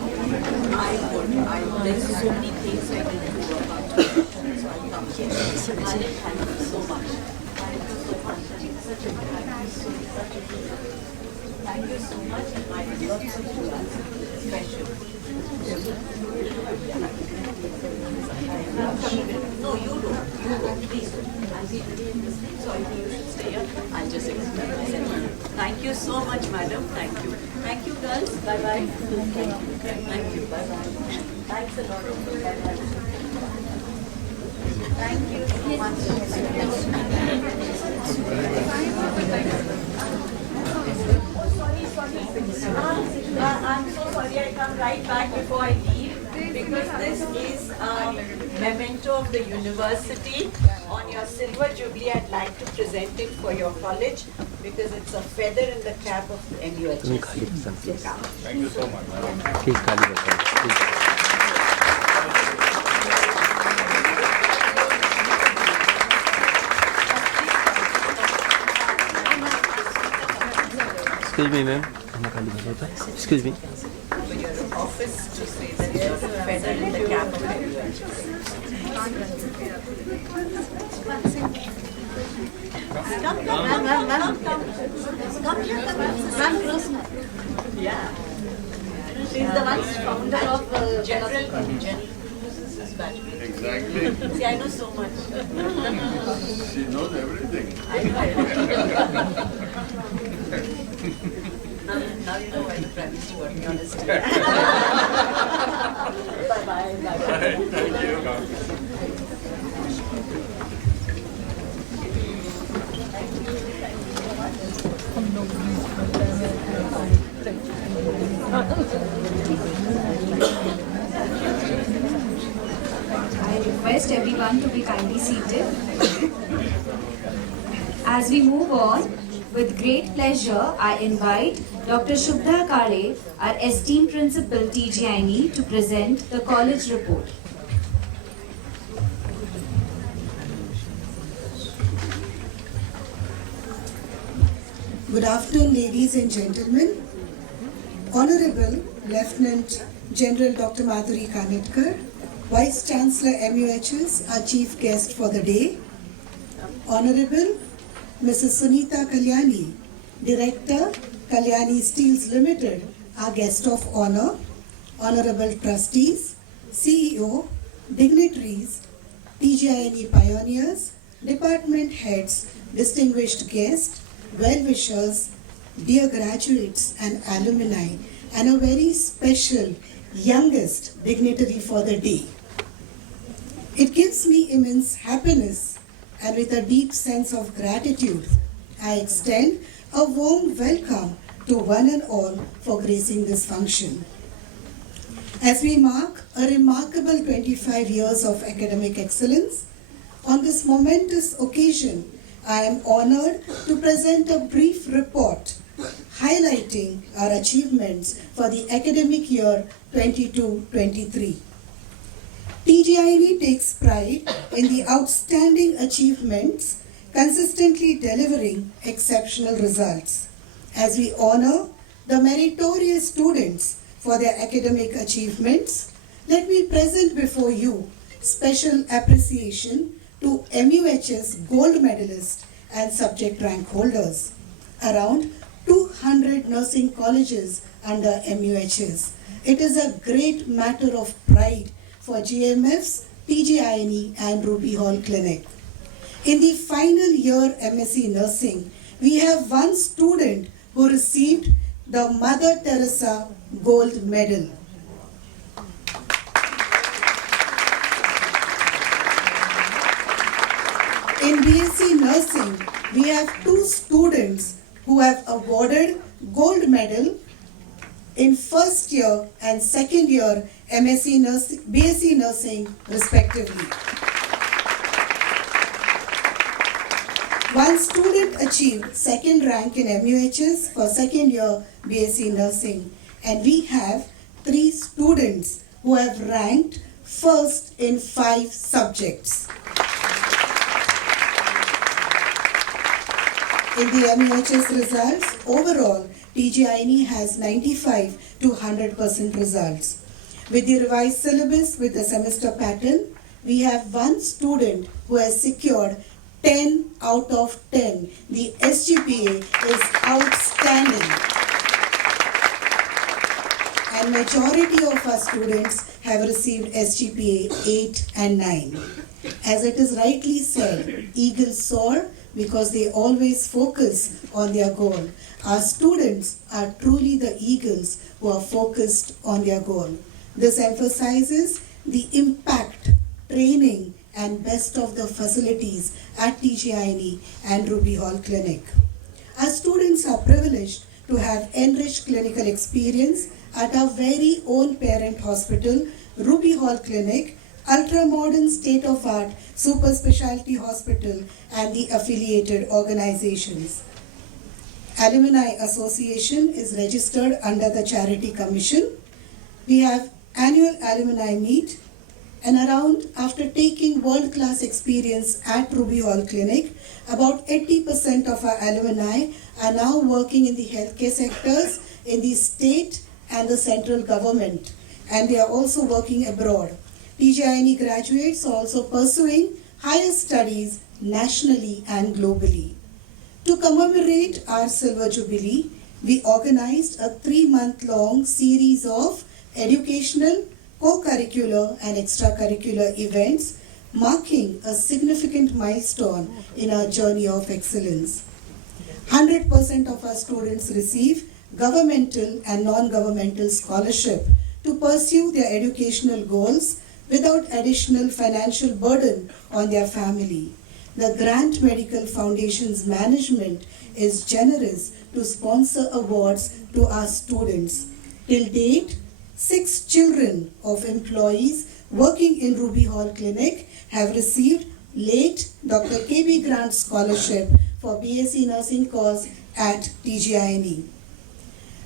There's so many things I need to work out. So I'll come here. Thank you so much. Thank you so much. Such a thank you so much. And my lots of regards. Special. No, you don't. You go. Please. I'll be ready in this thing, so I think you should stay here. I'll just explain myself. Thank you so much, madam. Thank you. Thank you, girls. Bye-bye. Thank you. Bye-bye. Thanks a lot. Bye-bye. Thank you so much. I'm so sorry, I come right back before I leave because this is a memento of the university. On your silver jubilee, I'd like to present it for your college because it's a feather in the cap of the MUHS. तुम्ही खाली बसा please. Thank you so much, madam. Please खाली बसा please. Excuse me, ma'am. Excuse me. For your office to say that you're a feather in the cap of MUHS. Yeah. She's the one founder of General Physicist Batch. Exactly. See, I know so much. She knows everything. I know. Now you know why the Prime Minister got me on his team. Bye-bye. Bye. Thank you. I request everyone to be kindly seated. As we move on, with great pleasure, I invite Dr. Shubha Kale, our esteemed principal TGINE, to present the college report. Good afternoon, ladies and gentlemen. Honorable Lieutenant General Dr. Madhuri Kanetkar, Vice Chancellor MUHS, our chief guest for the day. Honorable Mrs. Sunita Kalyani, Director, Kalyani Steels Limited, our guest of honor. Honorable trustees, CEO, dignitaries, TGINE pioneers, department heads, distinguished guests, well-wishers, dear graduates and alumni, and a very special youngest dignitary for the day. It gives me immense happiness, and with a deep sense of gratitude, I extend a warm welcome to one and all for gracing this function. As we mark a remarkable 25 years of academic excellence, on this momentous occasion, I am honored to present a brief report highlighting our achievements for the academic year 22-23. TGINE takes pride in the outstanding achievements, consistently delivering exceptional results. As we honor the meritorious students for their academic achievements, let me present before you special appreciation to MUHS gold medalists and subject rank holders. Around 200 nursing colleges under MUHS. It is a great matter of pride for GMFs, TGINE and Ruby Hall Clinic. In the final year MSc Nursing, we have one student who received the Mother Teresa Gold Medal. In BSc Nursing, we have two students who have awarded gold medal in first year and second year MSc Nursing, BSc Nursing respectively. One student achieved second rank in MUHS for second year BSc Nursing, and we have 3 students who have ranked first in 5 subjects. In the MUHS results, overall, TGINE has 95 to 100% results. With the revised syllabus with the semester pattern, we have one student who has secured 10 out of 10. The SGPA is outstanding. And majority of our students have received SGPA 8 and 9. As it is rightly said, eagles soar because they always focus on their goal. Our students are truly the eagles who are focused on their goal. This emphasizes the impact, training, and best of the facilities at TGINE and Ruby Hall Clinic. Our students are privileged to have enriched clinical experience at our very own parent hospital, Ruby Hall Clinic, ultra-modern state-of-art super specialty hospital and the affiliated organizations. Alumni Association is registered under the Charity Commission. We have annual alumni meet, and around after taking world-class experience at Ruby Hall Clinic, about 80% of our alumni are now working in the healthcare sectors in the state and the central government, and they are also working abroad. TGINE graduates are also pursuing higher studies nationally and globally. To commemorate our Silver Jubilee, we organized a 3-month-long series of educational, co-curricular and extracurricular events marking a significant milestone in our journey of excellence. 100% of our students receive governmental and non-governmental scholarship to pursue their educational goals without additional financial burden on their family. The Grant Medical Foundation's management is generous to sponsor awards to our students. Till date, 6 children of employees working in Ruby Hall Clinic have received late Dr. KB Grant Scholarship for BSc Nursing course at TGINE.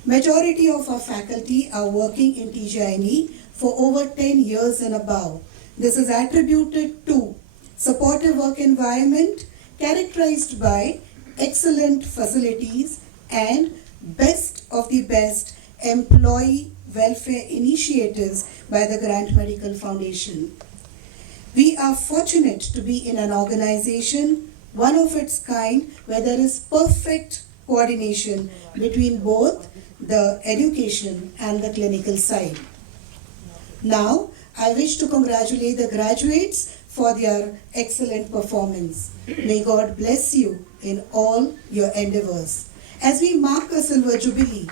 Majority of our faculty are working in TGINE for over 10 years and above. This is attributed to supportive work environment characterized by excellent facilities and best of the best employee welfare initiatives by the Grant Medical Foundation. We are fortunate to be in an organization, one of its kind, where there is perfect coordination between both the education and the clinical side. Now, I wish to congratulate the graduates for their excellent performance. May God bless you in all your endeavors. As we mark a Silver Jubilee,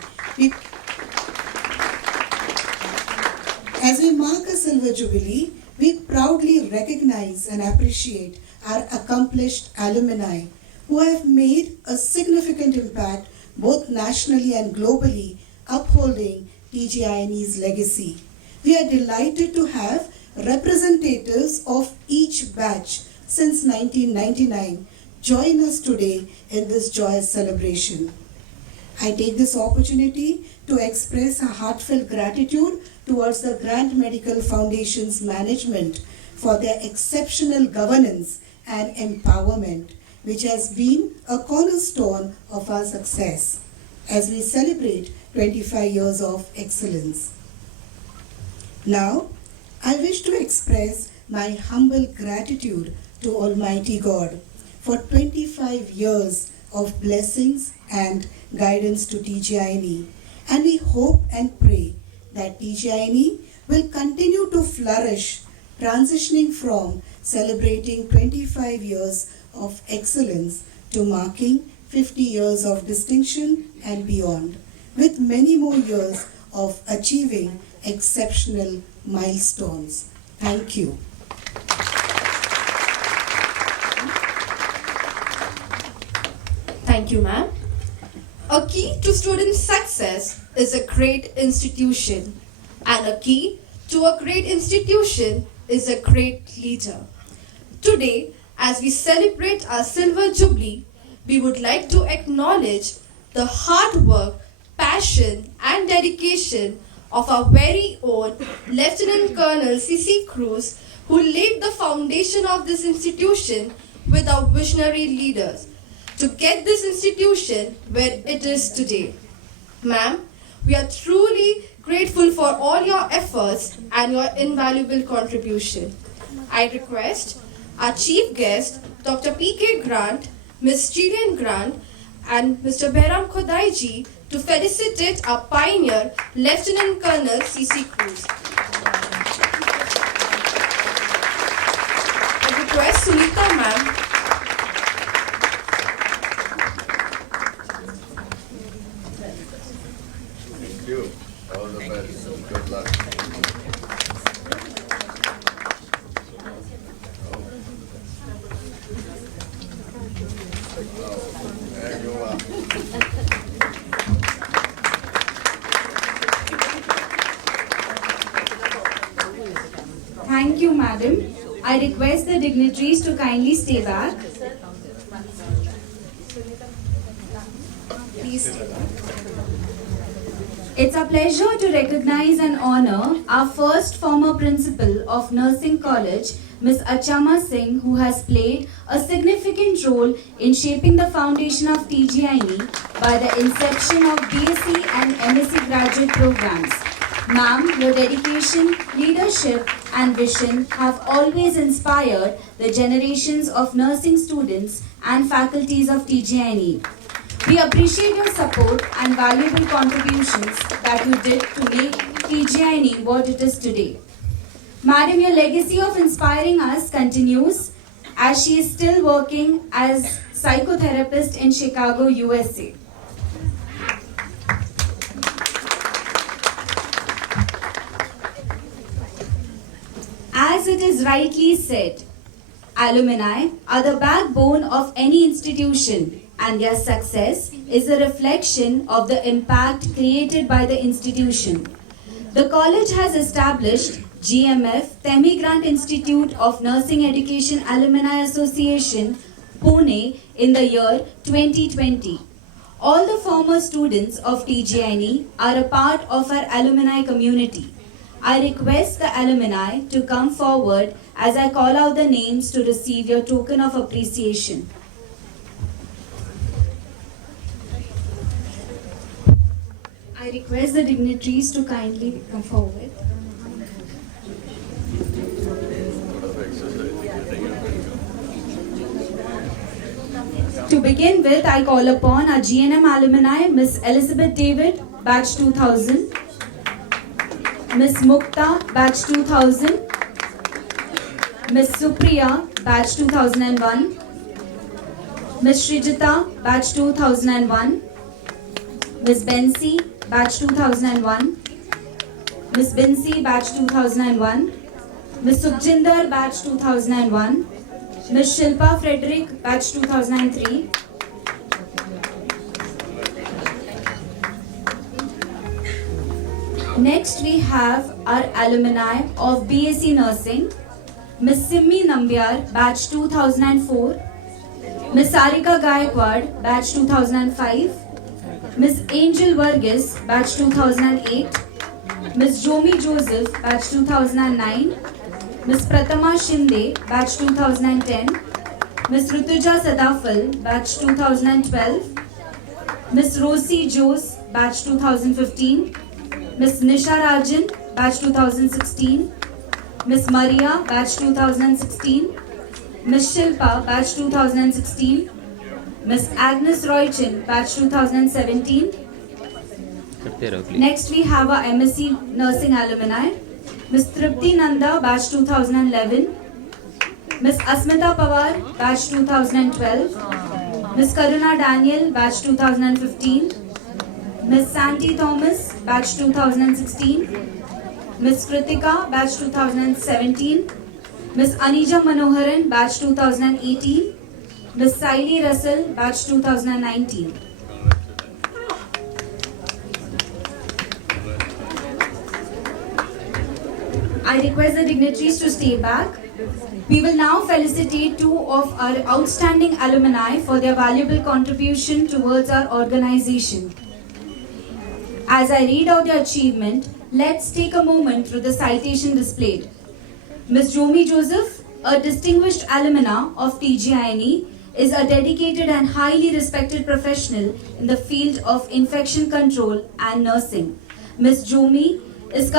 we proudly recognize and appreciate our accomplished alumni who have made a significant impact both nationally and globally, upholding TGINE's legacy. We are delighted to have representatives of each batch since 1999 join us today in this joyous celebration. I take this opportunity to express our heartfelt gratitude towards the Grant Medical Foundation's management for their exceptional governance and empowerment, which has been a cornerstone of our success as we celebrate 25 years of excellence. Now, I wish to express my humble gratitude to Almighty God for 25 years of blessings and guidance to TGINE, and we hope and pray that TGINE will continue to flourish, transitioning from celebrating 25 years of excellence to marking 50 years of distinction and beyond, with many more years of achieving exceptional milestones. Thank you. Thank you, ma'am. A key to student success is a great institution, and a key to a great institution is a great leader. Today, as we celebrate our Silver Jubilee, we would like to acknowledge the hard work, passion, and dedication of our very own Lieutenant Colonel C.C. Cruz, who laid the foundation of this institution with our visionary leaders to get this institution where it is today. Ma'am, we are truly grateful for all your efforts and your invaluable contribution. I request our chief guest, Dr. P.K. Grant, Ms. Gillian Grant, and Mr. Behram Khodaiji to felicitate our pioneer, Lieutenant Colonel C.C. Cruz. I request Sunita ma'am. Thank you. All the best. Good luck. There you are. Madam. I request the dignitaries to kindly stay back. Please stay back. It's a pleasure to recognize and honor our first former principal of Nursing College, Ms. Achama Singh, who has played a significant role in shaping the foundation of TGINE by the inception of BSc and MSc graduate programs. Ma'am, your dedication, leadership and vision have always inspired the generations of nursing students and faculties of TGINE. We appreciate your support and valuable contributions that you did to make TGINE what it is today. Madam, your legacy of inspiring us continues as she is still working as psychotherapist in Chicago, USA. As it is rightly said, alumni are the backbone of any institution, and their success is a reflection of the impact created by the institution. The college has established GMF, Temi Grant Institute of Nursing Education Alumni Association, Pune, in the year 2020. All the former students of TGINE are a part of our alumni community. I request the alumni to come forward as I call out the names to receive your token of appreciation. I request the dignitaries to kindly come forward. To begin with, I call upon our GNM alumni, Ms. Elizabeth David, batch 2000, Ms. Mukta, batch 2000, Ms. Supriya, batch 2001, Ms. Srijita, batch 2001, Ms. Bensi, batch 2001, Ms. Binsi, batch 2001, Ms. Sukhjinder, batch 2001, Ms. Shilpa Frederick, batch 2003, Next we have our alumni of BSc Nursing, Ms. Simmi Nambiar, batch 2004, Ms. Sarika Gaikwad, batch 2005, Ms. Angel Varghese, batch 2008, Ms. Jomi Joseph, batch 2009, Ms. Pratama Shinde, batch 2010, Ms. Rutuja Sadafal, batch 2012, Ms. Rosie Jose, batch 2015, Ms. Nisha Rajan, batch 2016, Ms. Maria, batch 2016, Ms. Shilpa, batch 2016, Ms. Agnes Roychin, batch 2017. Next we have our MSc Nursing alumni, Ms. Tripti Nanda, batch 2011, Ms. Asmita Pawar, batch 2012, Ms. Karuna Daniel, batch 2015, Ms. Santi Thomas, batch 2016, Ms. Kritika, batch 2017, Ms. Anija Manoharan, batch 2018, Ms. Saili Russell, batch 2019. I request the dignitaries to stay back. We will now felicitate two of our outstanding alumni for their valuable contribution towards our organization. As I read out their achievement, let's take a moment through the citation displayed. Ms. Jomi Joseph, a distinguished alumna of TGINE, is a dedicated and highly respected professional in the field of infection control and nursing. Ms. Jomi is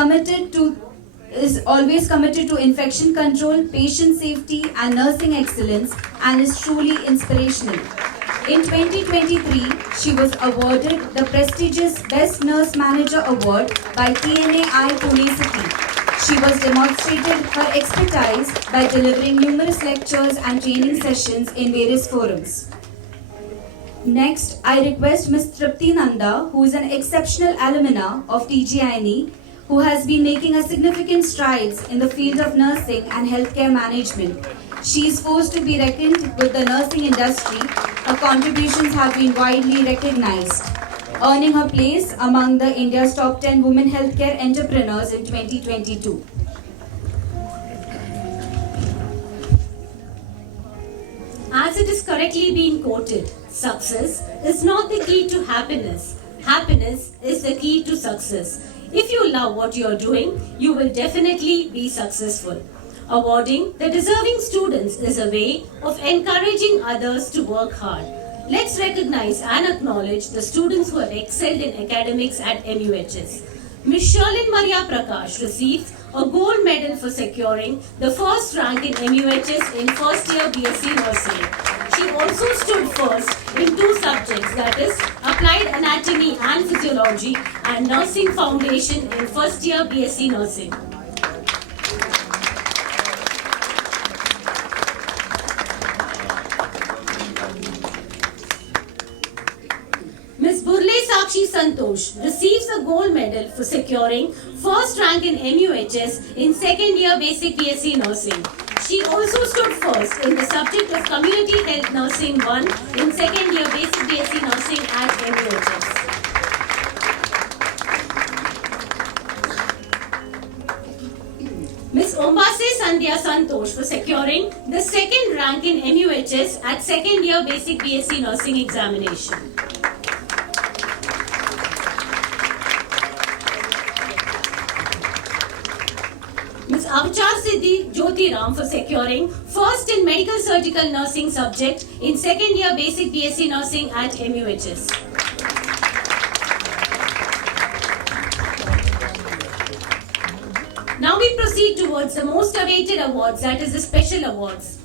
always committed to infection control, patient safety and nursing excellence and is truly inspirational. In 2023, she was awarded the prestigious Best Nurse Manager Award by TNAI Pune City. She was demonstrated her expertise by delivering numerous lectures and training sessions in various forums. Next, I request Ms. Tripti Nanda, who is an exceptional alumna of TGINE, who has been making a significant strides in the field of nursing and healthcare management. She is forced to be reckoned with the nursing industry. Her contributions have been widely recognized, earning her place among the India's top 10 women healthcare entrepreneurs in 2022. As it is correctly being quoted, success is not the key to happiness. Happiness is the key to success. If you love what you are doing, you will definitely be successful. Awarding the deserving students is a way of encouraging others to work hard. Let's recognize and acknowledge the students who have excelled in academics at MUHS. Ms. Sherlyn Maria Prakash receives a gold medal for securing the first rank in MUHS in first year BSc Nursing. She also stood first in 2 subjects, that is Applied Anatomy and Physiology and Nursing Foundation in first year BSc Nursing. Ms. Burle Sakshi Santosh receives a gold medal for securing first rank in MUHS in second year basic BSc Nursing. She also stood first in the subject of Community Health Nursing 1 in second year basic BSc Nursing at MUHS. Ms. Ombase Sandhya Santosh for securing the second rank in MUHS at second year basic BSc Nursing examination. Ms. Avachar Siddhi Jyoti Ram for securing first in Medical Surgical Nursing subject in second year basic BSc Nursing at MUHS. Now we proceed towards the most awaited awards, that is the special awards.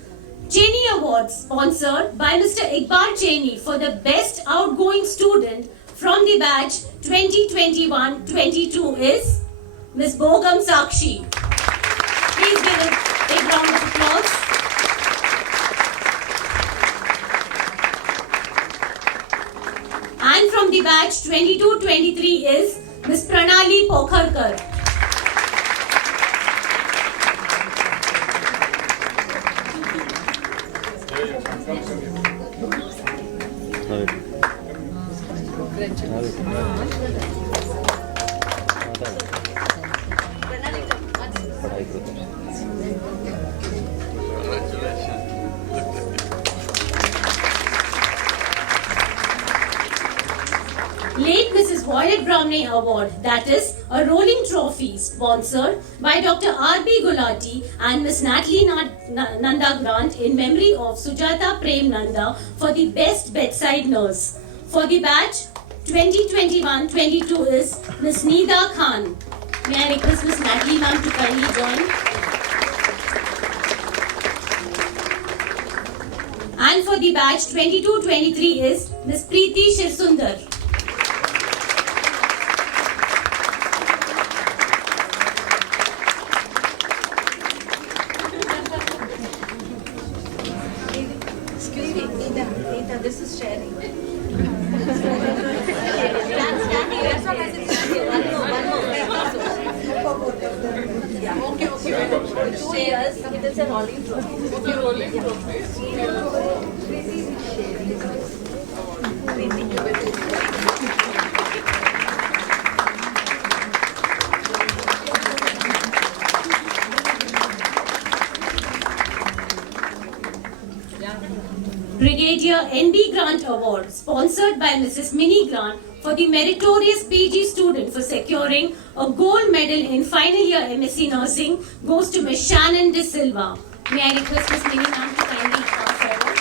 Cheney Awards sponsored by Mr. Iqbal Cheney for the best outgoing student from the batch 2021-22 is Ms. Bogam Sakshi. Please give a big round of applause. And from the batch 22-23 is Ms. Pranali Pokharkar. Late Mrs. Violet Browne Award, that is a rolling trophy sponsored by Dr. R.B. Gulati and Ms. Natalie Nanda Grant in memory of Sujata Prem Nanda for the best bedside nurse. For the batch 2021-22 is Ms. Nida Khan. May I request Ms. Natalie ma'am to kindly join. And for the batch 22-23 is Ms. Preeti Shirsundar. This is sharing. It is a rolling Brigadier N.B. Grant Award, sponsored by Mrs. Minnie Grant for the meritorious PG student for securing a gold medal in final year MSc Nursing, goes to Ms. Shannon De Silva. May I request Ms. Minnie ma'am to kindly come forward.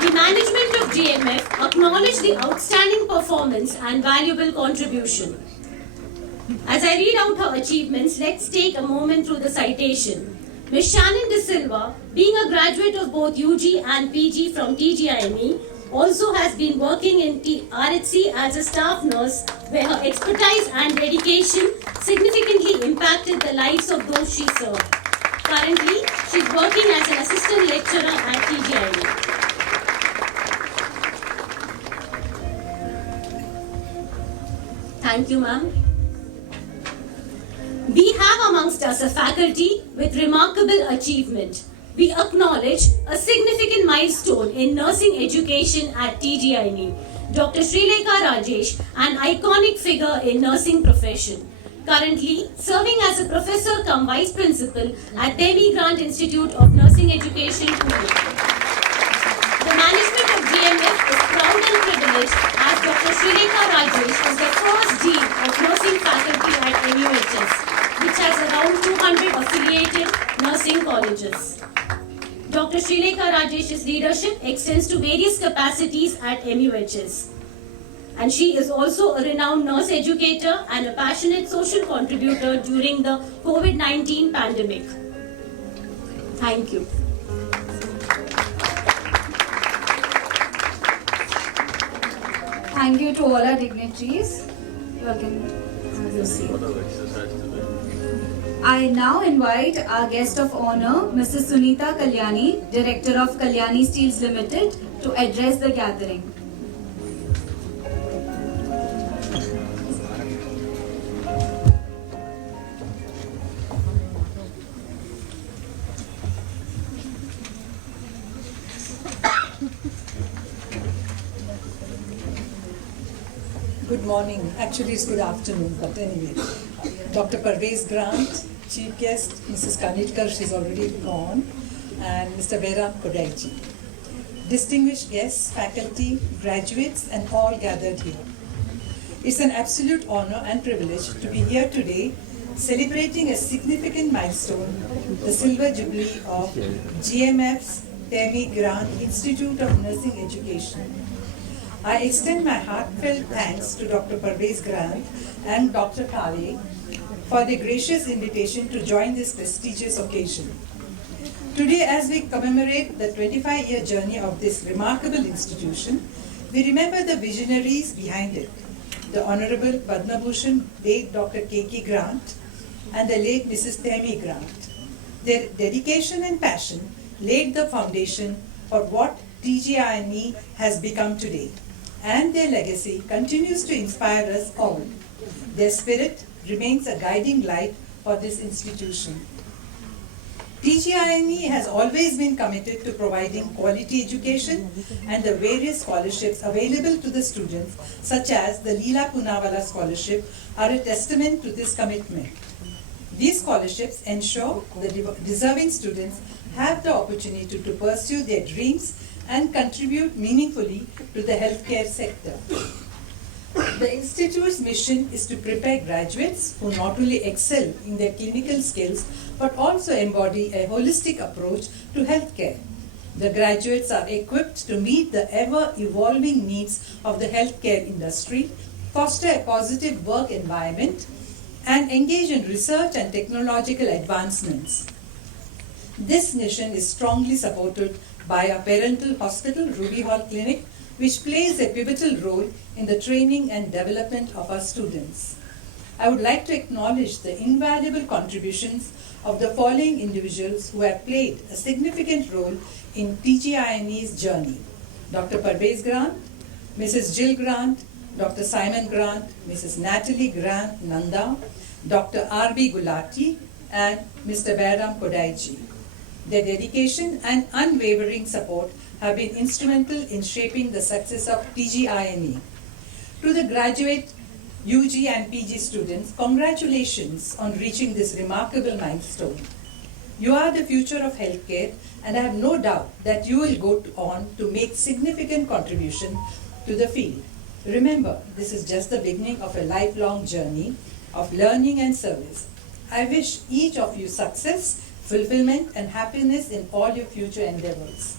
The management of GMF acknowledge the outstanding performance and valuable contribution. As I read out her achievements, let's take a moment through the citation. Ms. Shannon De Silva, being a graduate of both UG and PG from TGIME, also has been working in RHC as a staff nurse, where her expertise and dedication significantly impacted the lives of those she served. Currently, she is working as an assistant lecturer at TGIME. Thank you, ma'am. We have amongst us a faculty with remarkable achievement. We acknowledge a significant milestone in nursing education at TGIME, Dr. Srilekha Rajesh, an iconic figure in nursing profession. Currently serving as a professor cum vice principal at Temi Grant Institute of Nursing Education, Pune. Dr. Srilekha Rajesh is the first Dean of Nursing Faculty at MUHS, which has around 200 affiliated nursing colleges. Dr. Srilekha Rajesh's leadership extends to various capacities at MUHS. And she is also a renowned nurse educator and a passionate social contributor during the COVID-19 pandemic. Thank you. Thank you to all our dignitaries. You all can have your seat. I now invite our guest of honor, Mrs. Sunita Kalyani, Director of Kalyani Steels Limited, to address the gathering. Good morning. Actually, it's good afternoon, but anyway. Dr. Parvez Grant, Chief Guest, Mrs. Kanitkar, she's already gone, and Mr. Behram Kodaiji. Distinguished guests, faculty, graduates, and all gathered here. It's an absolute honor and privilege to be here today celebrating a significant milestone, the Silver Jubilee of GMF's Tammy Grant Institute of Nursing Education. I extend my heartfelt thanks to Dr. Parvez Grant and Dr. Kale for the gracious invitation to join this prestigious occasion. Today, as we commemorate the 25-year journey of this remarkable institution, we remember the visionaries behind it, the Honorable Padma Bhushan late Dr. K.K. Grant and the late Mrs. Tammy Grant. Their dedication and passion laid the foundation for what TGINE has become today, and their legacy continues to inspire us all. Their spirit remains a guiding light for this institution. TGINE has always been committed to providing quality education, and the various scholarships available to the students, such as the Leela Poonawalla Scholarship, are a testament to this commitment. These scholarships ensure the deserving students have the opportunity to pursue their dreams and contribute meaningfully to the healthcare sector. The Institute's mission is to prepare graduates who not only excel in their clinical skills but also embody a holistic approach to healthcare. The graduates are equipped to meet the ever-evolving needs of the healthcare industry, foster a positive work environment, and engage in research and technological advancements. This mission is strongly supported by our parental hospital, Ruby Hall Clinic, which plays a pivotal role in the training and development of our students. I would like to acknowledge the invaluable contributions of the following individuals who have played a significant role in TGINE's journey: Dr. Parvez Grant, Mrs. Jill Grant, Dr. Simon Grant, Mrs. Natalie Grant Nanda, Dr. R.B. Gulati, and Mr. Behram Kodaiji. Their dedication and unwavering support have been instrumental in shaping the success of TGINE. To the graduate UG and PG students, congratulations on reaching this remarkable milestone. You are the future of healthcare, and I have no doubt that you will go on to make significant contribution to the field. Remember, this is just the beginning of a lifelong journey of learning and service. I wish each of you success, fulfillment, and happiness in all your future endeavors.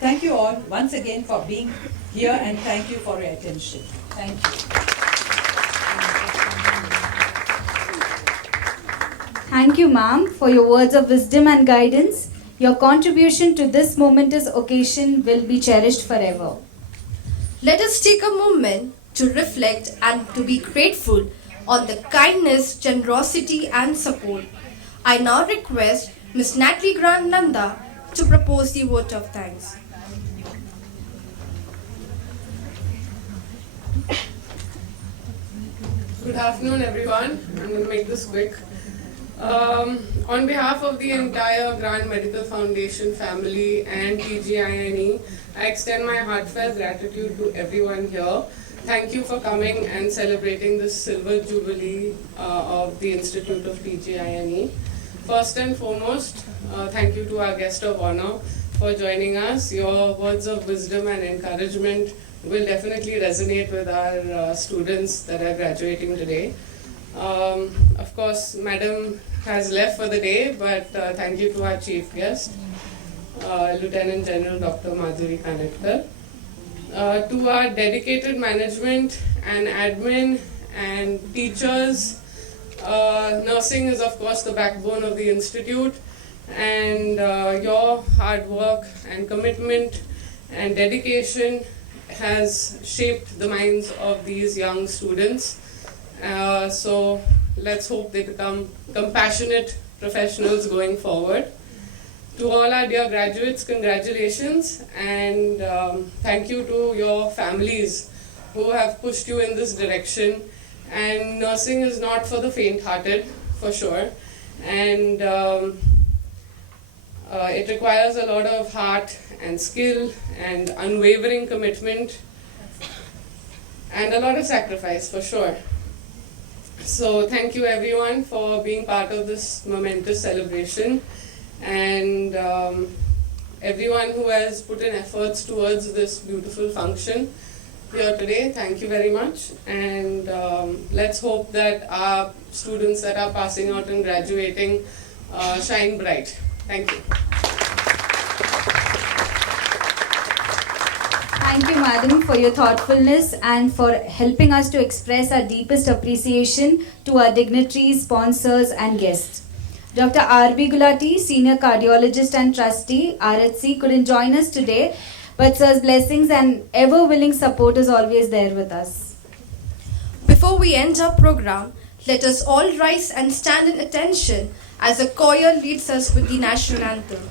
Thank you all once again for being here, and thank you for your attention. Thank you. Thank you, ma'am, for your words of wisdom and guidance. Your contribution to this momentous occasion will be cherished forever. Let us take a moment to reflect and to be grateful on the kindness, generosity, and support. I now request Ms. Natalie Grant Nanda to propose the vote of thanks. Good afternoon, everyone. I'm going to make this quick. On behalf of the entire Grant Medical Foundation family and TGINE, I extend my heartfelt gratitude to everyone here. Thank you for coming and celebrating this silver jubilee of the Institute of TGINE. First and foremost, thank you to our guest of honor for joining us. Your words of wisdom and encouragement will definitely resonate with our students that are graduating today. Of course, Madam has left for the day, but thank you to our chief guest, Lieutenant General Dr. Madhuri Kanitkar. To our dedicated management and admin and teachers, nursing is of course the backbone of the institute, and your hard work and commitment and dedication has shaped the minds of these young students. So let's hope they become compassionate professionals going forward. To all our dear graduates, congratulations, and thank you to your families who have pushed you in this direction. And nursing is not for the faint-hearted, for sure, and it requires a lot of heart and skill and unwavering commitment and a lot of sacrifice, for sure. So thank you everyone for being part of this momentous celebration, and everyone who has put in efforts towards this beautiful function here today, thank you very much, and let's hope that our students that are passing out and graduating shine bright. Thank you. Thank you, Madam, for your thoughtfulness and for helping us to express our deepest appreciation to our dignitaries, sponsors and guests. Dr. R.B. Gulati, Senior Cardiologist and Trustee, RHC, couldn't join us today, but Sir's blessings and ever-willing support is always there with us. Before we end our program, let us all rise and stand in attention as the choir leads us with the national anthem.